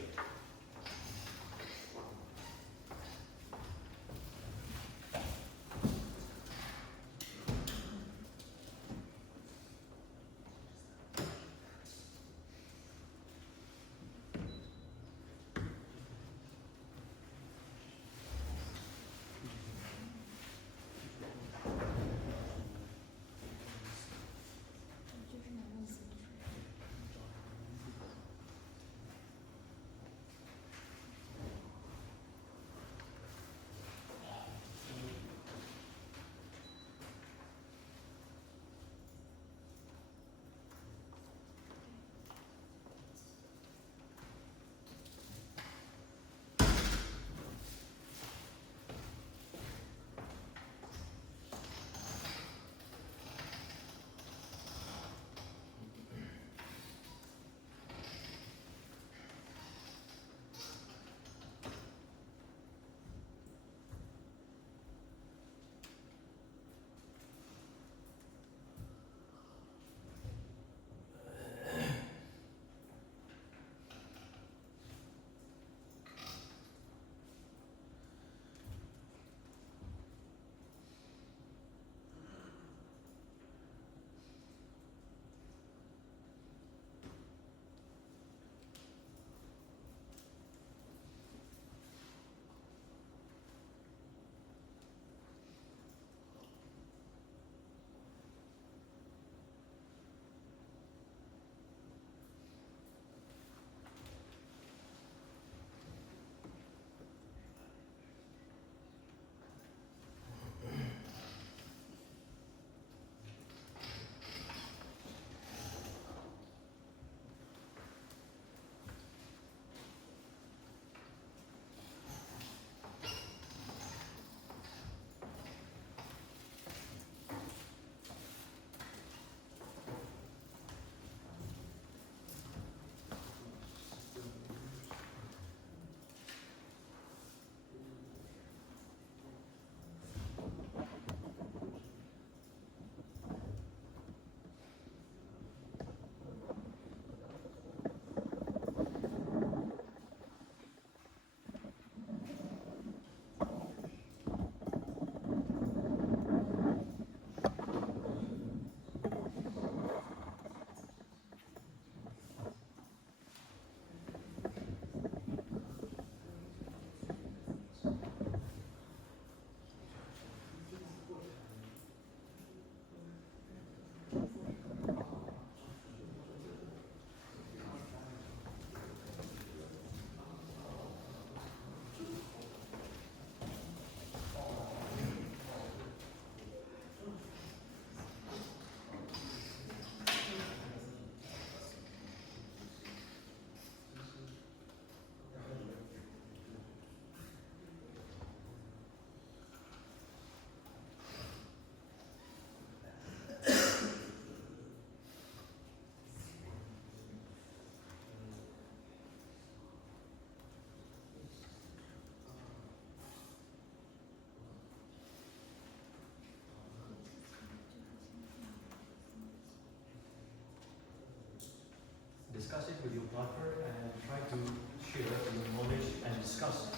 discuss it with your partner and try to share your knowledge and discuss.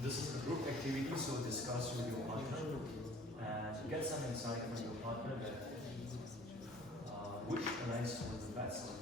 This is a group activity, so discuss with your partner and get some insight from your partner that which alliance was the best.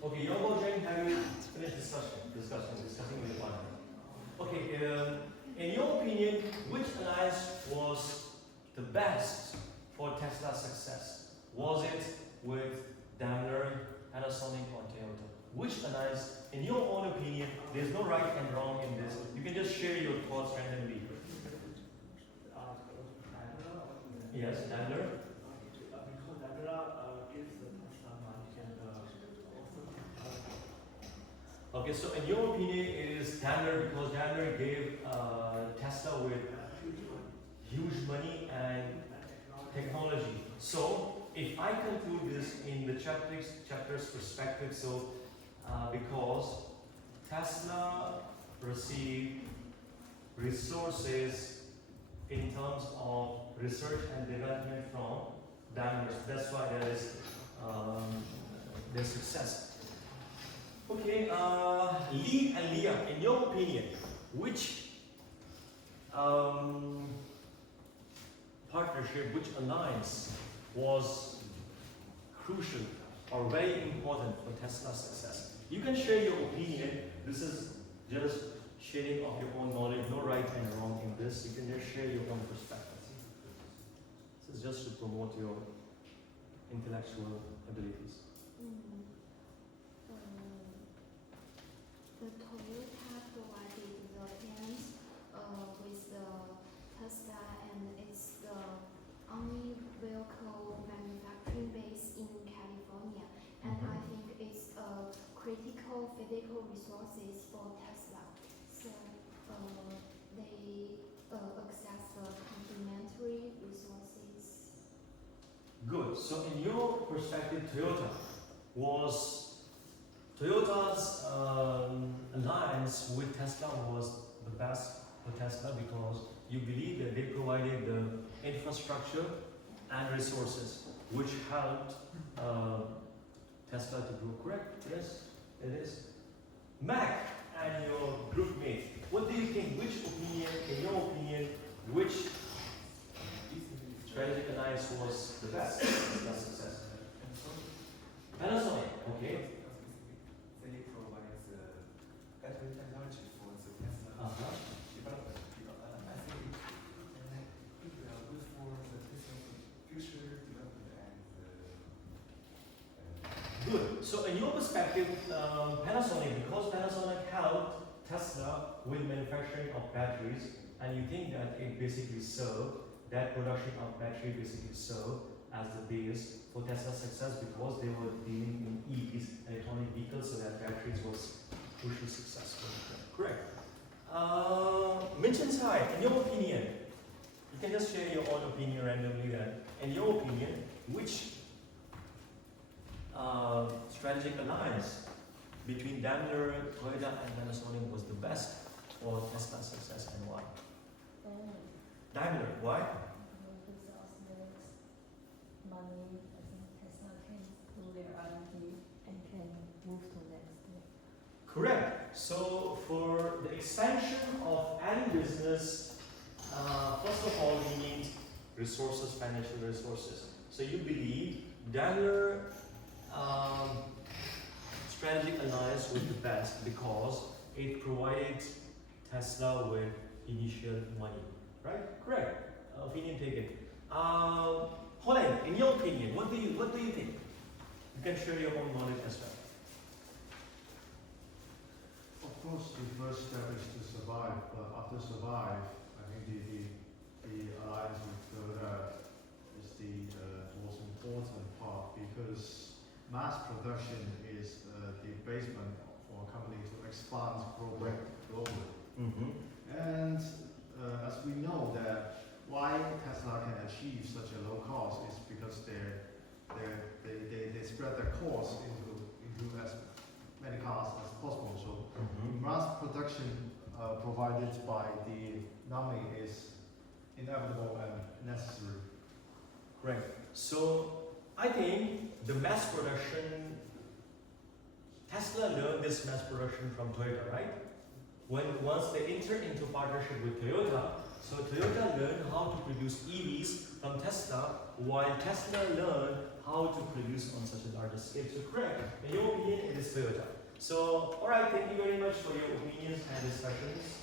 Okay, Yobo Jane, have you finished discussing with your partner? Okay, in your opinion, which alliance was the best for Tesla's success? Was it with Daimler, Panasonic, or Toyota? Which alliance, in your own opinion, there's no right and wrong in this. You can just share your thoughts randomly. Yes, Daimler. Okay, so in your opinion, it is Daimler because Daimler gave Tesla with huge money and technology. So, if I conclude this in the chapter's perspective, so because Tesla received resources in terms of research and development from Daimler, that's why there is their success. Okay, Lee and Leah, in your opinion, which partnership, which alliance was crucial or very important for Tesla's success? You can share your opinion. This is just sharing of your own knowledge, no right and wrong in this. You can just share your own perspective. This is just to promote your intellectual abilities. The Toyota provided the plans with the Tesla, and it's the only vehicle manufacturing base in California. And I think it's a critical physical resources for Tesla. So they access the complementary resources. Good. So in your perspective, Toyota's alliance with Tesla was the best for Tesla because you believe that they provided the infrastructure and resources which helped Tesla to grow. Correct? Yes, it is. Mac and your group mate, what do you think? Which opinion, in your opinion, which strategic alliance was the best? Tesla's success. Panasonic. Okay. They provides battery technology for the Tesla development. I think it will good for the Tesla future development and. Good. So, in your perspective, Panasonic, because Panasonic helped Tesla with manufacturing of batteries, and you think that it basically served, that production of battery basically served as the base for Tesla's success because they were dealing in EVs, electronic vehicles, so that batteries was crucially successful. Correct. Minchen Sai, in your opinion, you can just share your own opinion randomly that, in your opinion, which strategic alliance between Daimler, Toyota, and Panasonic was the best for Tesla's success and why? Daimler, why? Because there's money, I think Tesla can do their R&D and can move to next step. Correct. So for the expansion of any business, first of all, we need resources, financial resources. So you believe Daimler strategic alliance was the best because it provided Tesla with initial money. Right? Correct. Opinion taken. Holland, in your opinion, what do you think? You can share your own knowledge as well. Of course, the first step is to survive, but after survive, I think the alliance with Toyota is the most important part because mass production is the basement for a company to expand globally. Mm-hmm. And as we know that why Tesla can achieve such a low cost is because they spread their costs into as many cars as possible. So Mm-hmm. mass production provided by the NAMI is inevitable and necessary. Right. So I think the mass production, Tesla learned this mass production from Toyota, right? Once they entered into partnership with Toyota, so Toyota learned how to produce EVs from Tesla, while Tesla learned how to produce on such a larger scale. So correct. In your opinion, it is Toyota. So, all right. Thank you very much for your opinions and discussions.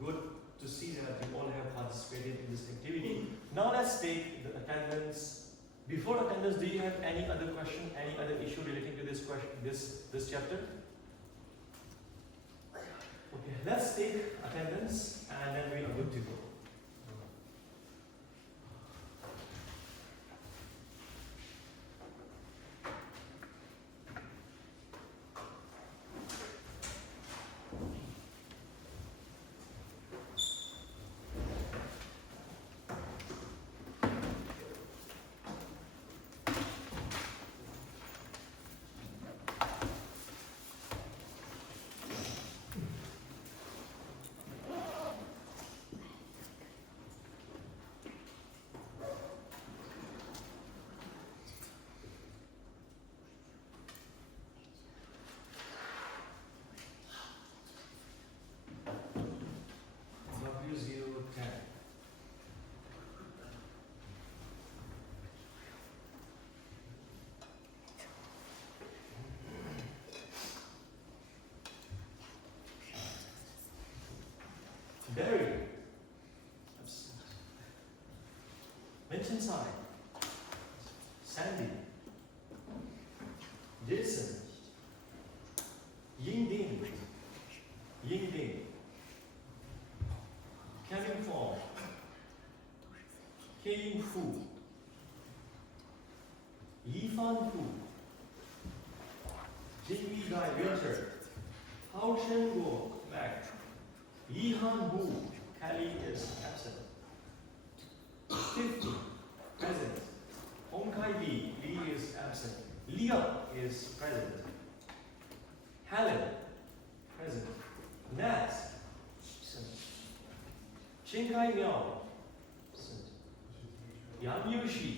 Good to see that you all have participated in this activity. Now let's take the attendance. Before attendance, do you have any other question, any other issue relating to this question, this chapter? Okay, let's take attendance and then we are good to go. W010. Barry. Mention sign. Sandy. Jason. Ying Ding. Ying Ding. Kevin Fong. Kei Fu. Yifan Fu. Jimmy Guy Winter. Hao Chen Guo Mac. Yihan Bu. Kelly is absent. 50. Present. Hong Kai Lee. Lee is absent. Leon is present. Helen. Present. Nat. Absent. Qingkai Miao. Absent. Yang Yushi.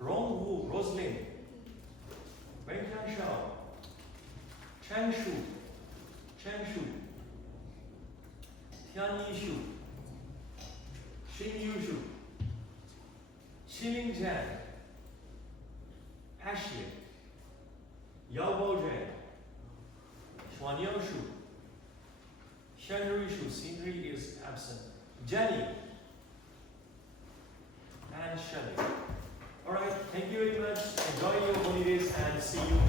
Rong Wu. Roslyn. Wen Shao. Chen Shu. Chen Shu. Tian Yishu. Xin Yushu. Xiling Zhan. Ashley. Yao Baozhen. Xuan Yaoshu. Shen Shu. Xinri is absent. Jenny. And Shelley. Alright, thank you very much. Enjoy your holidays and see you